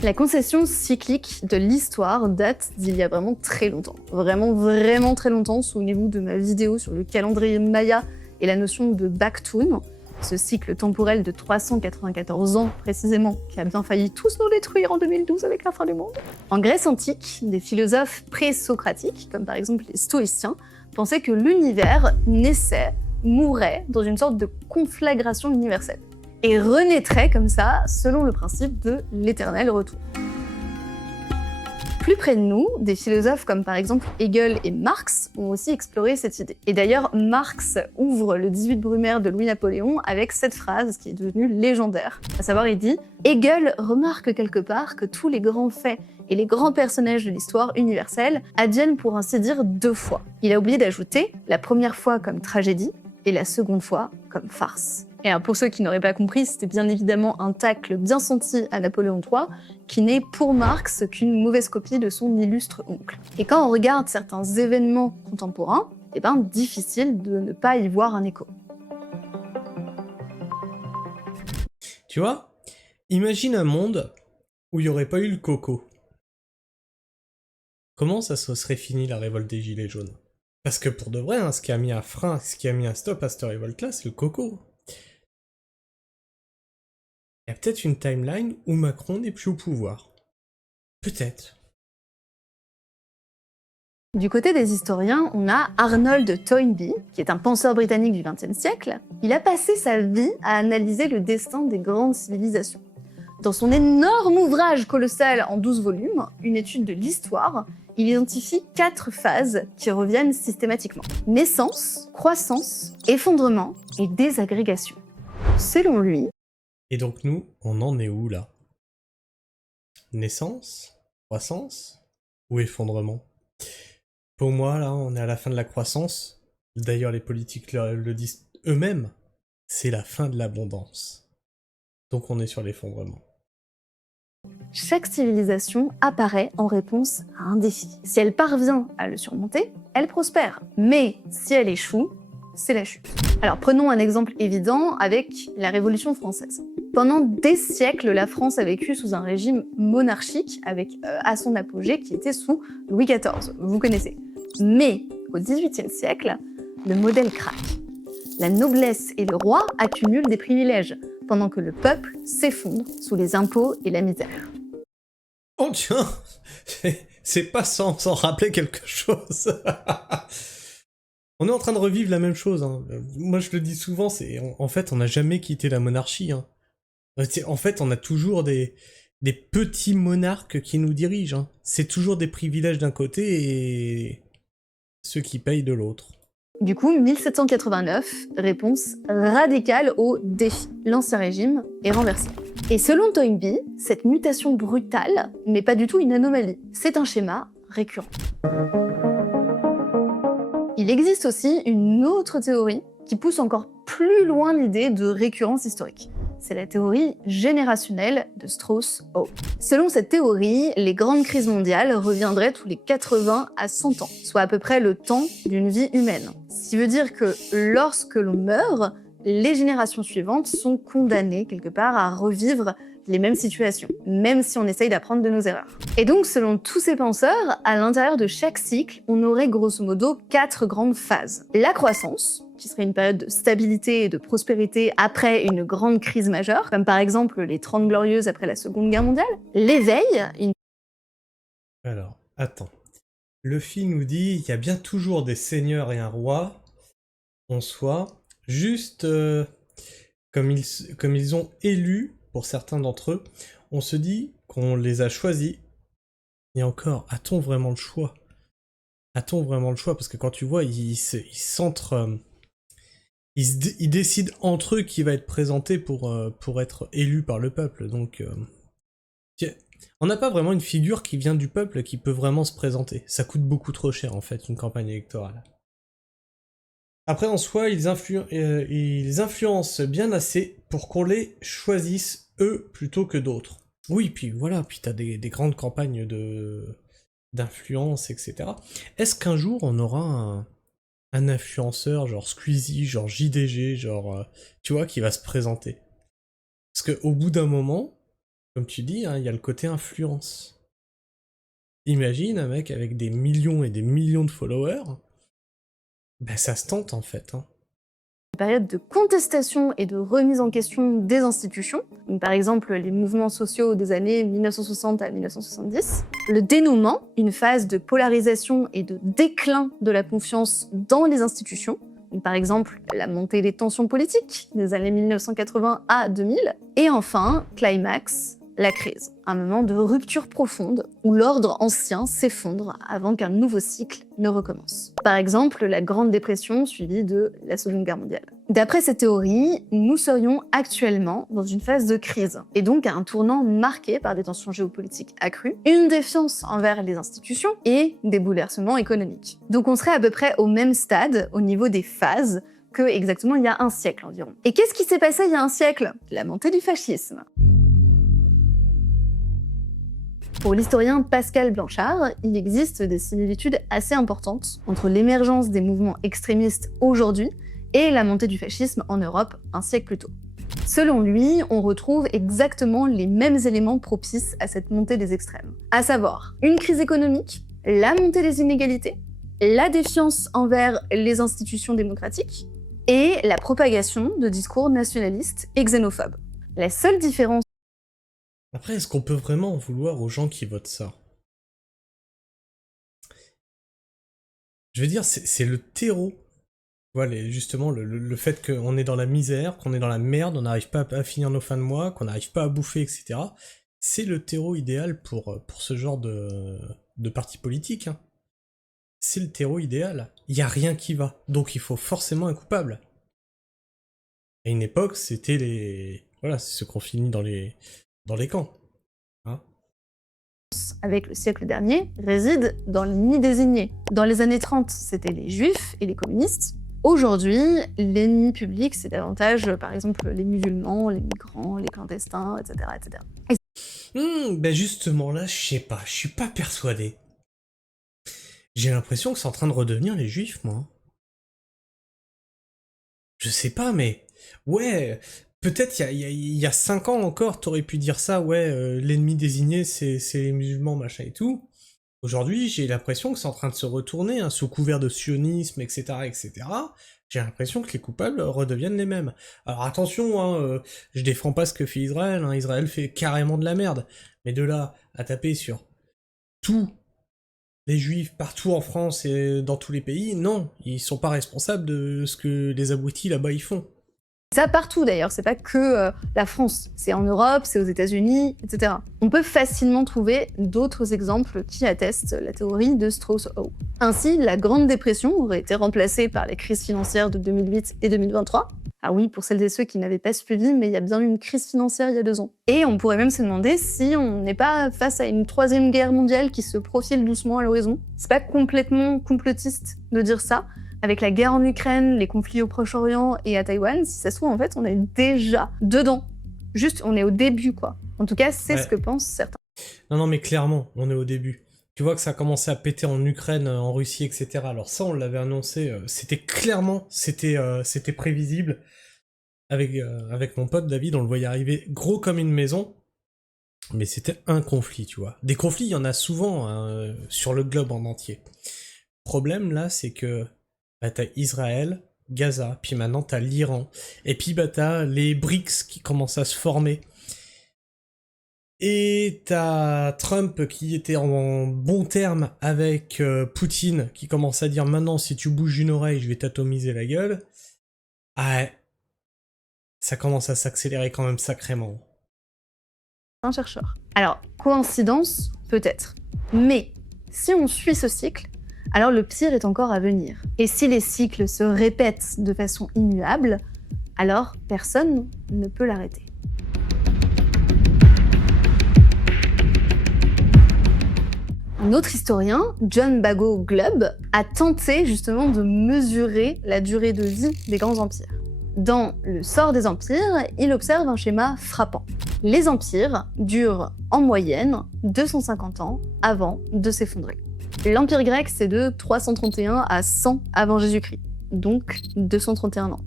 La conception cyclique de l'histoire date d'il y a vraiment très longtemps. Vraiment très longtemps. Souvenez-vous de ma vidéo sur le calendrier Maya et la notion de Baktun, ce cycle temporel de 394 ans précisément, qui a bien failli tous nous détruire en 2012 avec la fin du monde. En Grèce antique, des philosophes pré-socratiques, comme par exemple les stoïciens, pensaient que l'univers naissait, mourait dans une sorte de conflagration universelle, et renaîtrait comme ça, selon le principe de l'éternel retour. Plus près de nous, des philosophes comme par exemple Hegel et Marx ont aussi exploré cette idée. Et d'ailleurs, Marx ouvre le 18 Brumaire de Louis-Napoléon avec cette phrase qui est devenue légendaire. À savoir, il dit « Hegel remarque quelque part que tous les grands faits et les grands personnages de l'histoire universelle adviennent pour ainsi dire deux fois. Il a oublié d'ajouter la première fois comme tragédie et la seconde fois comme farce. » Et alors pour ceux qui n'auraient pas compris, c'était bien évidemment un tacle bien senti à Napoléon III, qui n'est pour Marx qu'une mauvaise copie de son illustre oncle. Et quand on regarde certains événements contemporains, difficile de ne pas y voir un écho. Tu vois, imagine un monde où il n'y aurait pas eu le coco. Comment ça se serait fini la révolte des Gilets jaunes? Parce que pour de vrai, ce qui a mis un frein, ce qui a mis un stop à cette révolte-là, c'est le coco. Il y a peut-être une timeline où Macron n'est plus au pouvoir. Peut-être. Du côté des historiens, on a Arnold Toynbee, qui est un penseur britannique du XXe siècle. Il a passé sa vie à analyser le destin des grandes civilisations. Dans son énorme ouvrage colossal en 12 volumes, une étude de l'histoire, il identifie 4 phases qui reviennent systématiquement. Naissance, croissance, effondrement et désagrégation. Selon lui... Et donc nous, on en est où là? Naissance? Croissance? Ou effondrement? Pour moi, là, on est à la fin de la croissance. D'ailleurs, les politiques le disent eux-mêmes. C'est la fin de l'abondance. Donc on est sur l'effondrement. Chaque civilisation apparaît en réponse à un défi. Si elle parvient à le surmonter, elle prospère. Mais si elle échoue, c'est la chute. Alors prenons un exemple évident avec la Révolution française. Pendant des siècles, la France a vécu sous un régime monarchique avec à son apogée qui était sous Louis XIV, vous connaissez. Mais au XVIIIe siècle, le modèle craque. La noblesse et le roi accumulent des privilèges, pendant que le peuple s'effondre sous les impôts et la misère. Oh tiens, c'est pas sans rappeler quelque chose. On est en train de revivre la même chose. Hein. Moi je le dis souvent, en fait on n'a jamais quitté la monarchie. Hein. En fait on a toujours des petits monarques qui nous dirigent. Hein. C'est toujours des privilèges d'un côté et ceux qui payent de l'autre. Du coup, 1789, réponse radicale au défi. L'Ancien Régime est renversé. Et selon Toynbee, cette mutation brutale n'est pas du tout une anomalie. C'est un schéma récurrent. Il existe aussi une autre théorie qui pousse encore plus loin l'idée de récurrence historique. C'est la théorie générationnelle de Strauss-Howe. Selon cette théorie, les grandes crises mondiales reviendraient tous les 80 à 100 ans, soit à peu près le temps d'une vie humaine. Ce qui veut dire que lorsque l'on meurt, les générations suivantes sont condamnées quelque part à revivre les mêmes situations, même si on essaye d'apprendre de nos erreurs. Et donc, selon tous ces penseurs, à l'intérieur de chaque cycle, on aurait grosso modo 4 grandes phases. La croissance, qui serait une période de stabilité et de prospérité après une grande crise majeure, comme par exemple les 30 Glorieuses après la Seconde Guerre mondiale. L'éveil, Alors, attends. Luffy nous dit, il y a bien toujours des seigneurs et un roi, en soi, juste comme ils ont élu, pour certains d'entre eux, on se dit qu'on les a choisis. Et encore, a-t-on vraiment le choix? A-t-on vraiment le choix? Parce que quand tu vois, ils décident entre eux qui va être présenté pour être élu par le peuple. Donc, on n'a pas vraiment une figure qui vient du peuple qui peut vraiment se présenter. Ça coûte beaucoup trop cher, en fait, une campagne électorale. Après, en soi, ils influencent bien assez pour qu'on les choisisse eux plutôt que d'autres. Oui, puis voilà, puis t'as des grandes campagnes d'influence, etc. Est-ce qu'un jour on aura un influenceur genre Squeezie, genre JDG, genre tu vois, qui va se présenter? Parce qu'au bout d'un moment, comme tu dis, hein, y a le côté influence. Imagine un mec avec des millions et des millions de followers, ben ça se tente en fait. Hein. Période de contestation et de remise en question des institutions, donc par exemple les mouvements sociaux des années 1960 à 1970, le dénouement, une phase de polarisation et de déclin de la confiance dans les institutions, donc par exemple la montée des tensions politiques des années 1980 à 2000, et enfin, climax, la crise, un moment de rupture profonde où l'ordre ancien s'effondre avant qu'un nouveau cycle ne recommence. Par exemple, la Grande Dépression suivie de la Seconde Guerre mondiale. D'après cette théorie, nous serions actuellement dans une phase de crise, et donc à un tournant marqué par des tensions géopolitiques accrues, une défiance envers les institutions et des bouleversements économiques. Donc on serait à peu près au même stade au niveau des phases que exactement il y a un siècle environ. Et qu'est-ce qui s'est passé il y a un siècle? La montée du fascisme. Pour l'historien Pascal Blanchard, il existe des similitudes assez importantes entre l'émergence des mouvements extrémistes aujourd'hui et la montée du fascisme en Europe un siècle plus tôt. Selon lui, on retrouve exactement les mêmes éléments propices à cette montée des extrêmes, à savoir une crise économique, la montée des inégalités, la défiance envers les institutions démocratiques et la propagation de discours nationalistes et xénophobes. La seule différence... Après, est-ce qu'on peut vraiment en vouloir aux gens qui votent ça? Je veux dire, c'est le terreau. Voilà, justement, le fait qu'on est dans la misère, qu'on est dans la merde, on n'arrive pas à finir nos fins de mois, qu'on n'arrive pas à bouffer, etc. C'est le terreau idéal pour ce genre de parti politique. Hein. C'est le terreau idéal. Il n'y a rien qui va. Donc il faut forcément un coupable. À une époque, c'était les... Voilà, c'est ce qu'on finit dans les camps. Hein. Avec le siècle dernier, réside dans l'ennemi désigné. Dans les années 30, c'était les juifs et les communistes. Aujourd'hui, l'ennemi public, c'est davantage, par exemple, les musulmans, les migrants, les clandestins, etc. etc. Ben justement, là, je sais pas, je suis pas persuadé. J'ai l'impression que c'est en train de redevenir les juifs, moi. Je sais pas, mais... Ouais, peut-être il y a 5 ans encore, t'aurais pu dire ça, ouais, l'ennemi désigné, c'est les musulmans, machin et tout. Aujourd'hui, j'ai l'impression que c'est en train de se retourner, hein, sous couvert de sionisme, etc., etc. J'ai l'impression que les coupables redeviennent les mêmes. Alors attention, hein, je défends pas ce que fait Israël, hein, Israël fait carrément de la merde. Mais de là à taper sur tous les juifs partout en France et dans tous les pays, non, ils sont pas responsables de ce que les abrutis là-bas ils font. Ça partout d'ailleurs, c'est pas que la France, c'est en Europe, c'est aux États-Unis, etc. On peut facilement trouver d'autres exemples qui attestent la théorie de Strauss-Howe. Ainsi, la Grande Dépression aurait été remplacée par les crises financières de 2008 et 2023. Ah oui, pour celles et ceux qui n'avaient pas suivi, mais il y a bien eu une crise financière il y a 2 ans. Et on pourrait même se demander si on n'est pas face à une 3e guerre mondiale qui se profile doucement à l'horizon. C'est pas complètement complotiste de dire ça. Avec la guerre en Ukraine, les conflits au Proche-Orient et à Taïwan, si ça se trouve, en fait, on est déjà dedans. Juste, on est au début, quoi. En tout cas, c'est ce que pensent certains. Non, mais clairement, on est au début. Tu vois que ça a commencé à péter en Ukraine, en Russie, etc. Alors ça, on l'avait annoncé, c'était clairement, c'était prévisible. Avec mon pote David, on le voyait arriver gros comme une maison. Mais c'était un conflit, tu vois. Des conflits, il y en a souvent hein, sur le globe en entier. Le problème, là, c'est que bah, t'as Israël, Gaza, puis maintenant t'as l'Iran, et puis bah t'as les BRICS qui commencent à se former. Et t'as Trump qui était en bon terme avec Poutine, qui commence à dire maintenant si tu bouges une oreille, je vais t'atomiser la gueule. Ah, ça commence à s'accélérer quand même sacrément. Un chercheur. Alors, coïncidence, peut-être. Mais si on suit ce cycle, alors le pire est encore à venir. Et si les cycles se répètent de façon immuable, alors personne ne peut l'arrêter. Un autre historien, John Bagot Glubb, a tenté justement de mesurer la durée de vie des grands empires. Dans Le sort des empires, il observe un schéma frappant. Les empires durent en moyenne 250 ans avant de s'effondrer. L'Empire grec, c'est de 331 à 100 avant Jésus-Christ, donc 231 ans.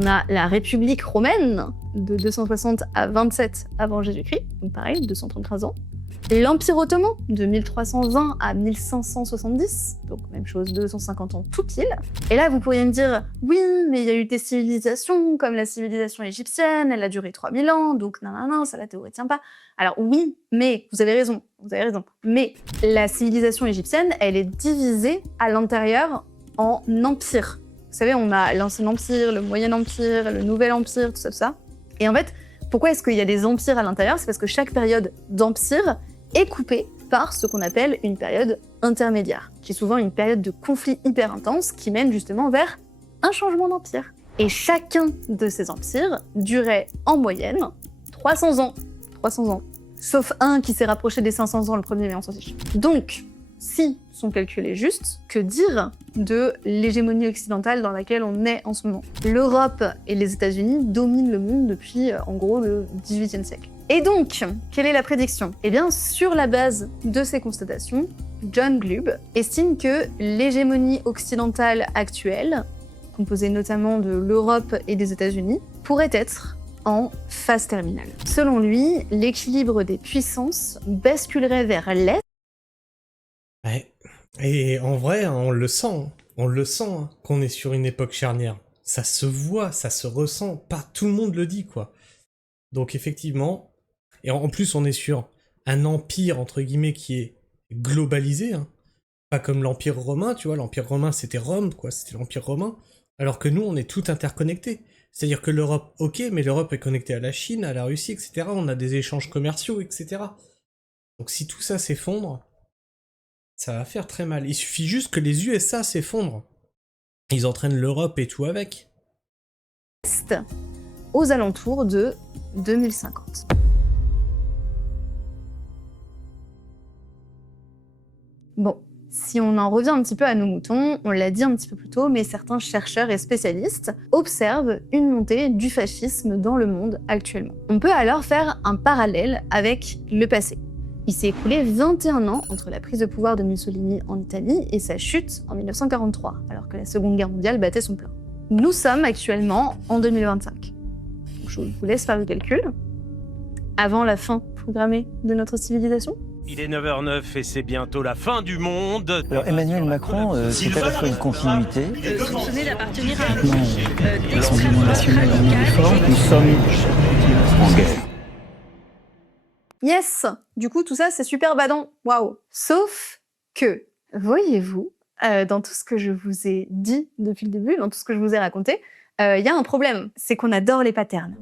On a la République romaine, de 260 à 27 avant Jésus-Christ, donc pareil, 233 ans. L'Empire ottoman, de 1320 à 1570, donc même chose, 250 ans tout pile. Et là, vous pourriez me dire, oui, mais il y a eu des civilisations, comme la civilisation égyptienne, elle a duré 3000 ans, donc non, ça la théorie tient pas. Alors oui, mais vous avez raison. Mais la civilisation égyptienne, elle est divisée à l'intérieur en empires. Vous savez, on a l'Ancien Empire, le Moyen Empire, le Nouvel Empire, tout ça. Et en fait, pourquoi est-ce qu'il y a des empires à l'intérieur? C'est parce que chaque période d'empire est coupée par ce qu'on appelle une période intermédiaire, qui est souvent une période de conflit hyper intense qui mène justement vers un changement d'empire. Et chacun de ces empires durait en moyenne 300 ans. 300 ans. Sauf un qui s'est rapproché des 500 ans le premier, mais on s'en fiche. Donc, si son calcul est juste, que dire de l'hégémonie occidentale dans laquelle on est en ce moment? L'Europe et les États-Unis dominent le monde depuis, en gros, le XVIIIe siècle. Et donc, quelle est la prédiction? Eh bien, sur la base de ces constatations, John Glubb estime que l'hégémonie occidentale actuelle, composée notamment de l'Europe et des États-Unis, pourrait être en phase terminale. Selon lui, l'équilibre des puissances basculerait vers l'Est. Ouais. Et en vrai, on le sent qu'on est sur une époque charnière. Ça se voit, ça se ressent, pas tout le monde le dit, quoi. Donc effectivement, et en plus on est sur un empire, entre guillemets, qui est globalisé, hein. Pas comme l'Empire romain, tu vois, l'Empire romain c'était Rome, quoi, c'était l'Empire romain, alors que nous on est tout interconnectés. C'est-à-dire que l'Europe, ok, mais l'Europe est connectée à la Chine, à la Russie, etc. On a des échanges commerciaux, etc. Donc si tout ça s'effondre, ça va faire très mal. Il suffit juste que les USA s'effondrent. Ils entraînent l'Europe et tout avec. Aux alentours de 2050. Bon, si on en revient un petit peu à nos moutons, on l'a dit un petit peu plus tôt, mais certains chercheurs et spécialistes observent une montée du fascisme dans le monde actuellement. On peut alors faire un parallèle avec le passé. Il s'est écoulé 21 ans entre la prise de pouvoir de Mussolini en Italie et sa chute en 1943, alors que la Seconde Guerre mondiale battait son plein. Nous sommes actuellement en 2025. Donc je vous laisse faire le calcul. Avant la fin programmée de notre civilisation. Il est 9h09 et c'est bientôt la fin du monde. Alors Emmanuel Macron, c'est à la fois une continuité. Soupçonné d'appartenir à Non, d'extrême uniforme, nous sommes en guerre. Yes! Du coup, tout ça, c'est super badant. Waouh! Sauf que, voyez-vous, dans tout ce que je vous ai dit depuis le début, dans tout ce que je vous ai raconté, il y a un problème. C'est qu'on adore les patterns.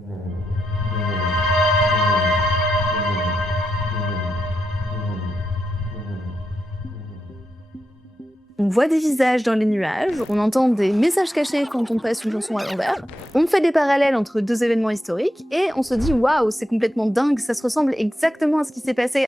On voit des visages dans les nuages, on entend des messages cachés quand on passe une chanson à l'envers, on fait des parallèles entre deux événements historiques, et on se dit « Waouh, c'est complètement dingue, ça se ressemble exactement à ce qui s'est passé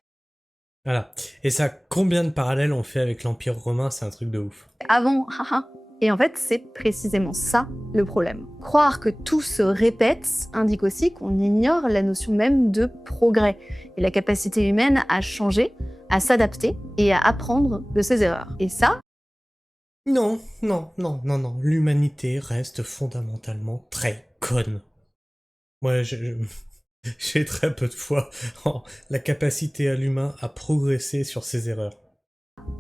Voilà. Et ça, combien de parallèles on fait avec l'Empire romain, c'est un truc de ouf. avant, haha ». Et en fait, c'est précisément ça le problème. Croire que tout se répète indique aussi qu'on ignore la notion même de progrès, et la capacité humaine à changer, à s'adapter et à apprendre de ses erreurs. Et ça, Non, l'humanité reste fondamentalement très conne. Moi, j'ai très peu de foi en la capacité à l'humain à progresser sur ses erreurs.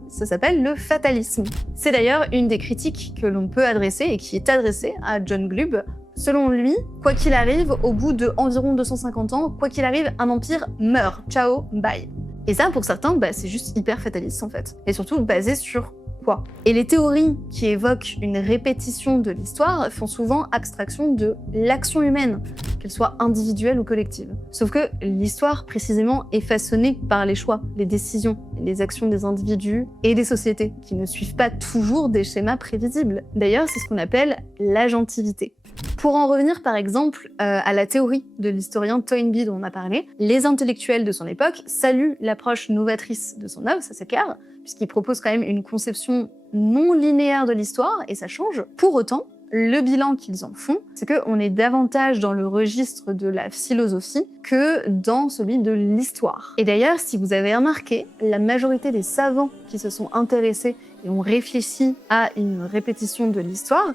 ça s'appelle le fatalisme. C'est d'ailleurs une des critiques que l'on peut adresser et qui est adressée à John Glubb. Selon lui, quoi qu'il arrive, au bout de environ 250 ans, quoi qu'il arrive, un empire meurt. Ciao, bye. Et ça, pour certains, c'est juste hyper fataliste en fait. Et surtout basé sur quoi? Et les théories qui évoquent une répétition de l'histoire font souvent abstraction de l'action humaine, qu'elle soit individuelle ou collective. Sauf que l'histoire, précisément, est façonnée par les choix, les décisions, les actions des individus et des sociétés, qui ne suivent pas toujours des schémas prévisibles. D'ailleurs, c'est ce qu'on appelle l'agentivité. Pour en revenir par exemple à la théorie de l'historien Toynbee dont on a parlé, les intellectuels de son époque saluent l'approche novatrice de son œuvre, ça c'est clair, puisqu'il propose quand même une conception non linéaire de l'histoire, et ça change. Pour autant, le bilan qu'ils en font, c'est qu'on est davantage dans le registre de la philosophie que dans celui de l'histoire. Et d'ailleurs, si vous avez remarqué, la majorité des savants qui se sont intéressés et ont réfléchi à une répétition de l'histoire,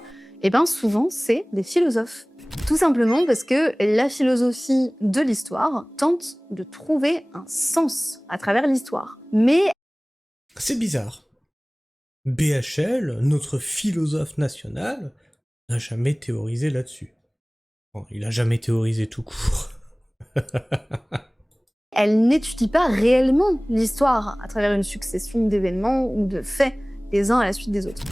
souvent c'est des philosophes. Tout simplement parce que la philosophie de l'histoire tente de trouver un sens à travers l'histoire. Mais c'est bizarre. BHL, notre philosophe national, n'a jamais théorisé là-dessus. Bon, il a jamais théorisé tout court. elle n'étudie pas réellement l'histoire à travers une succession d'événements ou de faits, les uns à la suite des autres.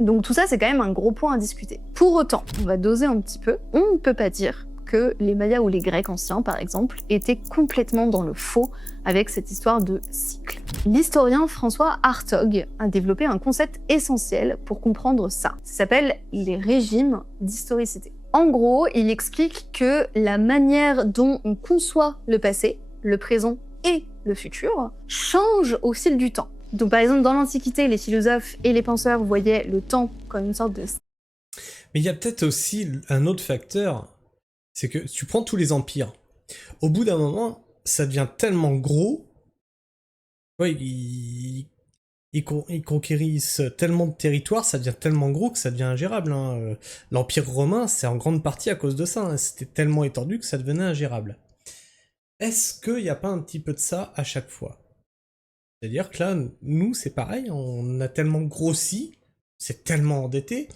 Donc tout ça, c'est quand même un gros point à discuter. Pour autant, on va doser un petit peu, on ne peut pas dire que les Mayas ou les Grecs anciens, par exemple, étaient complètement dans le faux avec cette histoire de cycle. L'historien François Hartog a développé un concept essentiel pour comprendre ça. Ça s'appelle les régimes d'historicité. En gros, il explique que la manière dont on conçoit le passé, le présent et le futur change au fil du temps. Donc par exemple, dans l'Antiquité, les philosophes et les penseurs voyaient le temps comme une sorte de... Mais il y a peut-être aussi un autre facteur, c'est que tu prends tous les empires, au bout d'un moment, ça devient tellement gros, ouais, ils conquérissent tellement de territoires, ça devient tellement gros que ça devient ingérable. Hein. L'Empire romain, c'est en grande partie à cause de ça, hein. C'était tellement étendu que ça devenait ingérable. Est-ce qu'il n'y a pas un petit peu de ça à chaque fois? C'est-à-dire que là, nous, c'est pareil, on a tellement grossi, c'est tellement endetté,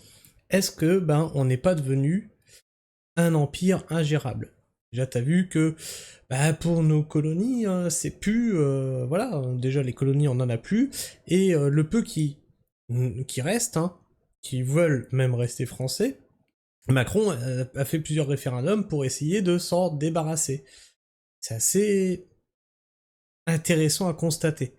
est-ce que on n'est pas devenu un empire ingérable? Déjà, t'as vu que pour nos colonies, c'est plus... voilà, déjà les colonies, on n'en a plus, et le peu qui reste, hein, qui veulent même rester français, Macron a fait plusieurs référendums pour essayer de s'en débarrasser. C'est assez intéressant à constater.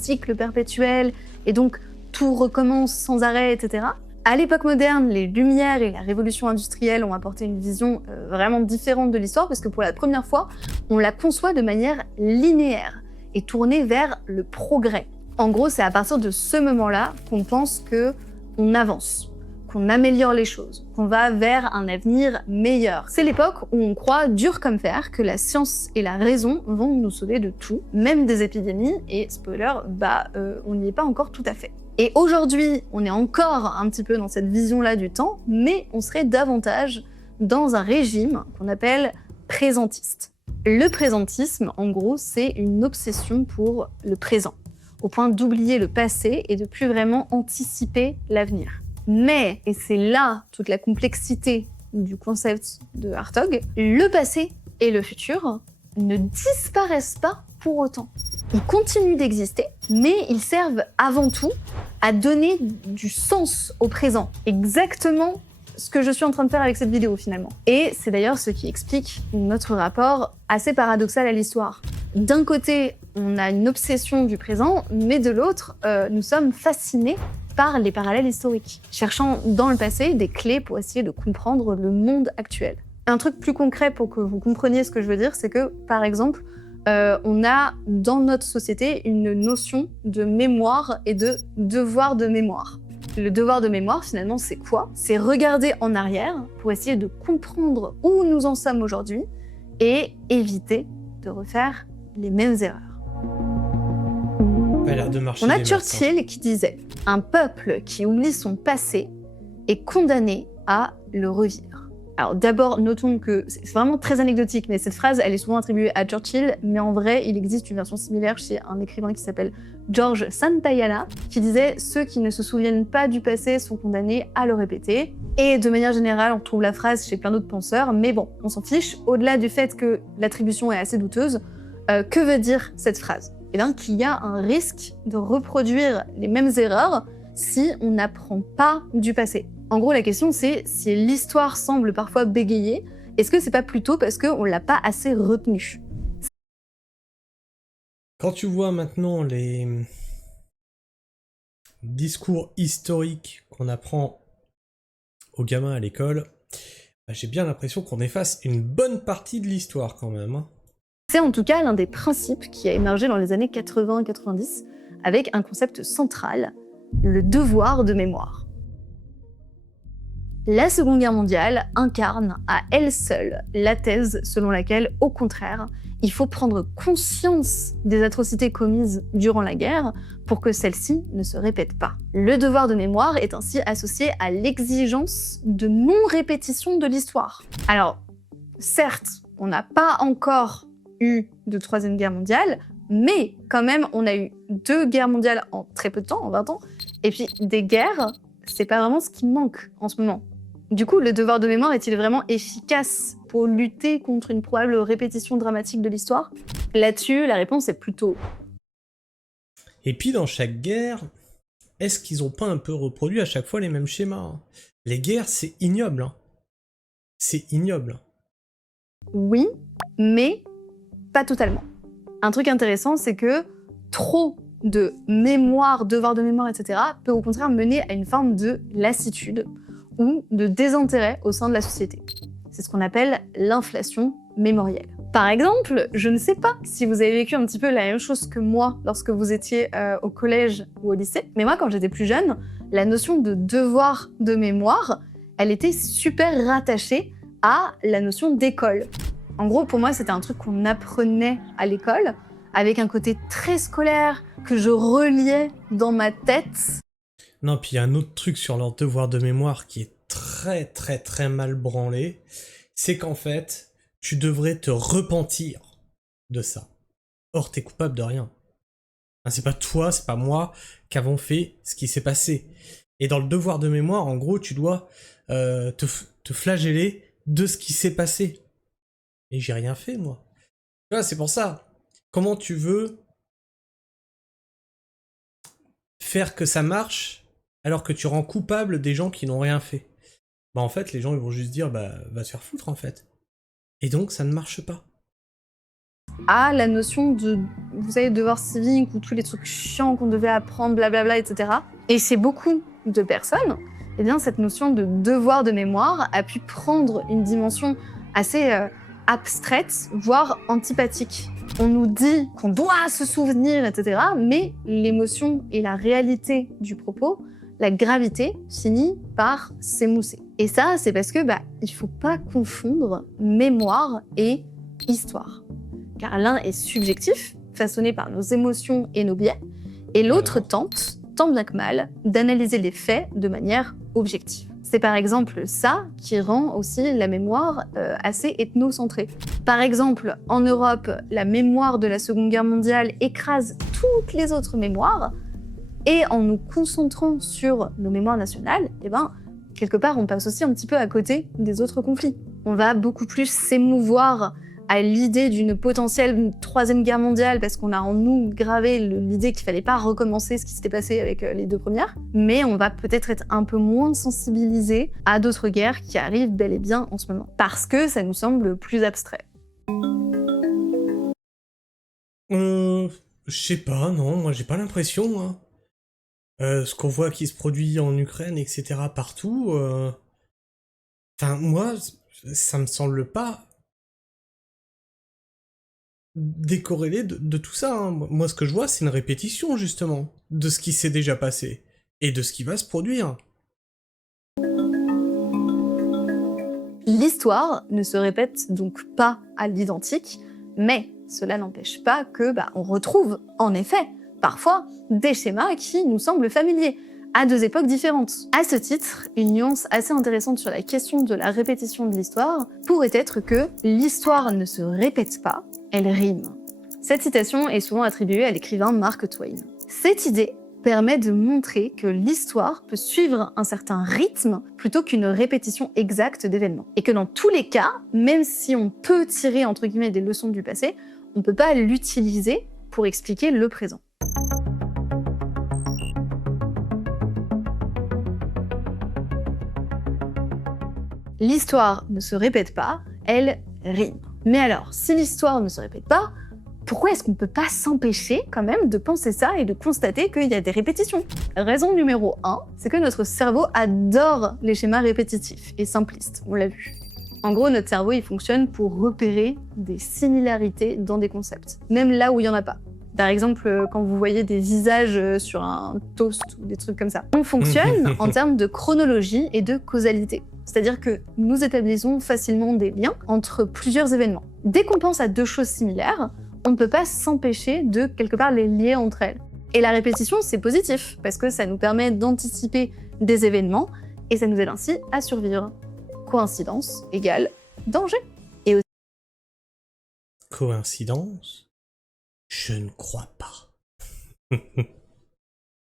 Cycle perpétuel, et donc tout recommence sans arrêt, etc. À l'époque moderne, les Lumières et la Révolution industrielle ont apporté une vision vraiment différente de l'histoire, parce que pour la première fois, on la conçoit de manière linéaire et tournée vers le progrès. En gros, c'est à partir de ce moment-là qu'on pense qu'on avance, qu'on améliore les choses, qu'on va vers un avenir meilleur. C'est l'époque où on croit dur comme fer que la science et la raison vont nous sauver de tout, même des épidémies, et spoiler, on n'y est pas encore tout à fait. Et aujourd'hui, on est encore un petit peu dans cette vision-là du temps, mais on serait davantage dans un régime qu'on appelle présentiste. Le présentisme, en gros, c'est une obsession pour le présent, au point d'oublier le passé et de plus vraiment anticiper l'avenir. Mais, et c'est là toute la complexité du concept de Hartog, le passé et le futur ne disparaissent pas pour autant. Ils continuent d'exister, mais ils servent avant tout à donner du sens au présent. Exactement ce que je suis en train de faire avec cette vidéo finalement. Et c'est d'ailleurs ce qui explique notre rapport assez paradoxal à l'histoire. D'un côté, on a une obsession du présent, mais de l'autre, nous sommes fascinés par les parallèles historiques, cherchant dans le passé des clés pour essayer de comprendre le monde actuel. Un truc plus concret pour que vous compreniez ce que je veux dire, c'est que, par exemple, on a dans notre société une notion de mémoire et de devoir de mémoire. Le devoir de mémoire, finalement, c'est quoi? C'est regarder en arrière pour essayer de comprendre où nous en sommes aujourd'hui et éviter de refaire les mêmes erreurs. On a Churchill qui disait « Un peuple qui oublie son passé est condamné à le revivre ». Alors d'abord, notons que c'est vraiment très anecdotique, mais cette phrase, elle est souvent attribuée à Churchill, mais en vrai, il existe une version similaire chez un écrivain qui s'appelle George Santayana, qui disait « Ceux qui ne se souviennent pas du passé sont condamnés à le répéter ». Et de manière générale, on trouve la phrase chez plein d'autres penseurs, mais bon, on s'en fiche. Au-delà du fait que l'attribution est assez douteuse, que veut dire cette phrase? Eh bien, qu'il y a un risque de reproduire les mêmes erreurs si on n'apprend pas du passé. En gros, la question c'est, si l'histoire semble parfois bégayer, est-ce que c'est pas plutôt parce qu'on l'a pas assez retenu? Quand tu vois maintenant les discours historiques qu'on apprend aux gamins à l'école, j'ai bien l'impression qu'on efface une bonne partie de l'histoire quand même, hein. C'est en tout cas l'un des principes qui a émergé dans les années 80-90 avec un concept central, le devoir de mémoire. La Seconde Guerre mondiale incarne à elle seule la thèse selon laquelle, au contraire, il faut prendre conscience des atrocités commises durant la guerre pour que celles-ci ne se répètent pas. Le devoir de mémoire est ainsi associé à l'exigence de non-répétition de l'histoire. Alors, certes, on n'a pas encore eu de Troisième Guerre mondiale, mais quand même, on a eu 2 guerres mondiales en très peu de temps, en 20 ans, et puis des guerres, c'est pas vraiment ce qui manque en ce moment. Du coup, le devoir de mémoire est-il vraiment efficace pour lutter contre une probable répétition dramatique de l'histoire? Là-dessus, la réponse est plutôt... Et puis dans chaque guerre, est-ce qu'ils ont pas un peu reproduit à chaque fois les mêmes schémas? Les guerres, c'est ignoble, hein. C'est ignoble. Oui, mais pas totalement. Un truc intéressant, c'est que trop de mémoire, devoir de mémoire, etc. peut au contraire mener à une forme de lassitude ou de désintérêt au sein de la société. C'est ce qu'on appelle l'inflation mémorielle. Par exemple, je ne sais pas si vous avez vécu un petit peu la même chose que moi lorsque vous étiez au collège ou au lycée, mais moi, quand j'étais plus jeune, la notion de devoir de mémoire, elle était super rattachée à la notion d'école. En gros, pour moi, c'était un truc qu'on apprenait à l'école, avec un côté très scolaire, que je reliais dans ma tête. Non, puis il y a un autre truc sur leur devoir de mémoire qui est très mal branlé, c'est qu'en fait, tu devrais te repentir de ça. Or, t'es coupable de rien. C'est pas toi, c'est pas moi qu'avons fait ce qui s'est passé. Et dans le devoir de mémoire, en gros, tu dois te flageller de ce qui s'est passé. Et j'ai rien fait, moi. Tu vois, c'est pour ça. Comment tu veux faire que ça marche alors que tu rends coupable des gens qui n'ont rien fait? Bah en fait, les gens ils vont juste dire bah va se faire foutre en fait. Et donc ça ne marche pas. À la notion de, vous savez, devoir civique ou tous les trucs chiants qu'on devait apprendre, blablabla, etc. Et chez beaucoup de personnes, eh bien cette notion de devoir de mémoire a pu prendre une dimension assez abstraite, voire antipathique. On nous dit qu'on doit se souvenir, etc. Mais l'émotion et la réalité du propos, la gravité finit par s'émousser. Et ça, c'est parce que il faut pas confondre mémoire et histoire. Car l'un est subjectif, façonné par nos émotions et nos biais, et l'autre tente, tant bien que mal, d'analyser les faits de manière objective. C'est par exemple ça qui rend aussi la mémoire assez ethnocentrée. Par exemple, en Europe, la mémoire de la Seconde Guerre mondiale écrase toutes les autres mémoires, et en nous concentrant sur nos mémoires nationales, quelque part, on passe aussi un petit peu à côté des autres conflits. On va beaucoup plus s'émouvoir à l'idée d'une potentielle troisième guerre mondiale parce qu'on a en nous gravé l'idée qu'il fallait pas recommencer ce qui s'était passé avec les deux premières, mais on va peut-être être un peu moins sensibilisé à d'autres guerres qui arrivent bel et bien en ce moment, parce que ça nous semble plus abstrait. Je sais pas, non, moi j'ai pas l'impression, moi. Ce qu'on voit qui se produit en Ukraine, etc., partout, enfin, moi, ça me semble pas décorrélé de tout ça. Hein. Moi, ce que je vois, c'est une répétition, justement, de ce qui s'est déjà passé, et de ce qui va se produire. L'histoire ne se répète donc pas à l'identique, mais cela n'empêche pas que on retrouve, en effet, parfois, des schémas qui nous semblent familiers, à deux époques différentes. À ce titre, une nuance assez intéressante sur la question de la répétition de l'histoire pourrait être que l'histoire ne se répète pas, elle rime. Cette citation est souvent attribuée à l'écrivain Mark Twain. Cette idée permet de montrer que l'histoire peut suivre un certain rythme plutôt qu'une répétition exacte d'événements. Et que dans tous les cas, même si on peut tirer entre guillemets des leçons du passé, on ne peut pas l'utiliser pour expliquer le présent. L'histoire ne se répète pas, elle rime. Mais alors, si l'histoire ne se répète pas, pourquoi est-ce qu'on ne peut pas s'empêcher quand même de penser ça et de constater qu'il y a des répétitions? Raison numéro 1, c'est que notre cerveau adore les schémas répétitifs et simplistes, on l'a vu. En gros, notre cerveau, il fonctionne pour repérer des similarités dans des concepts, même là où il n'y en a pas. Par exemple, quand vous voyez des visages sur un toast ou des trucs comme ça. On fonctionne en termes de chronologie et de causalité. C'est-à-dire que nous établissons facilement des liens entre plusieurs événements. Dès qu'on pense à deux choses similaires, on ne peut pas s'empêcher de, quelque part, les lier entre elles. Et la répétition, c'est positif, parce que ça nous permet d'anticiper des événements, et ça nous aide ainsi à survivre. Coïncidence égale danger. Et aussi... Coïncidence? Je ne crois pas.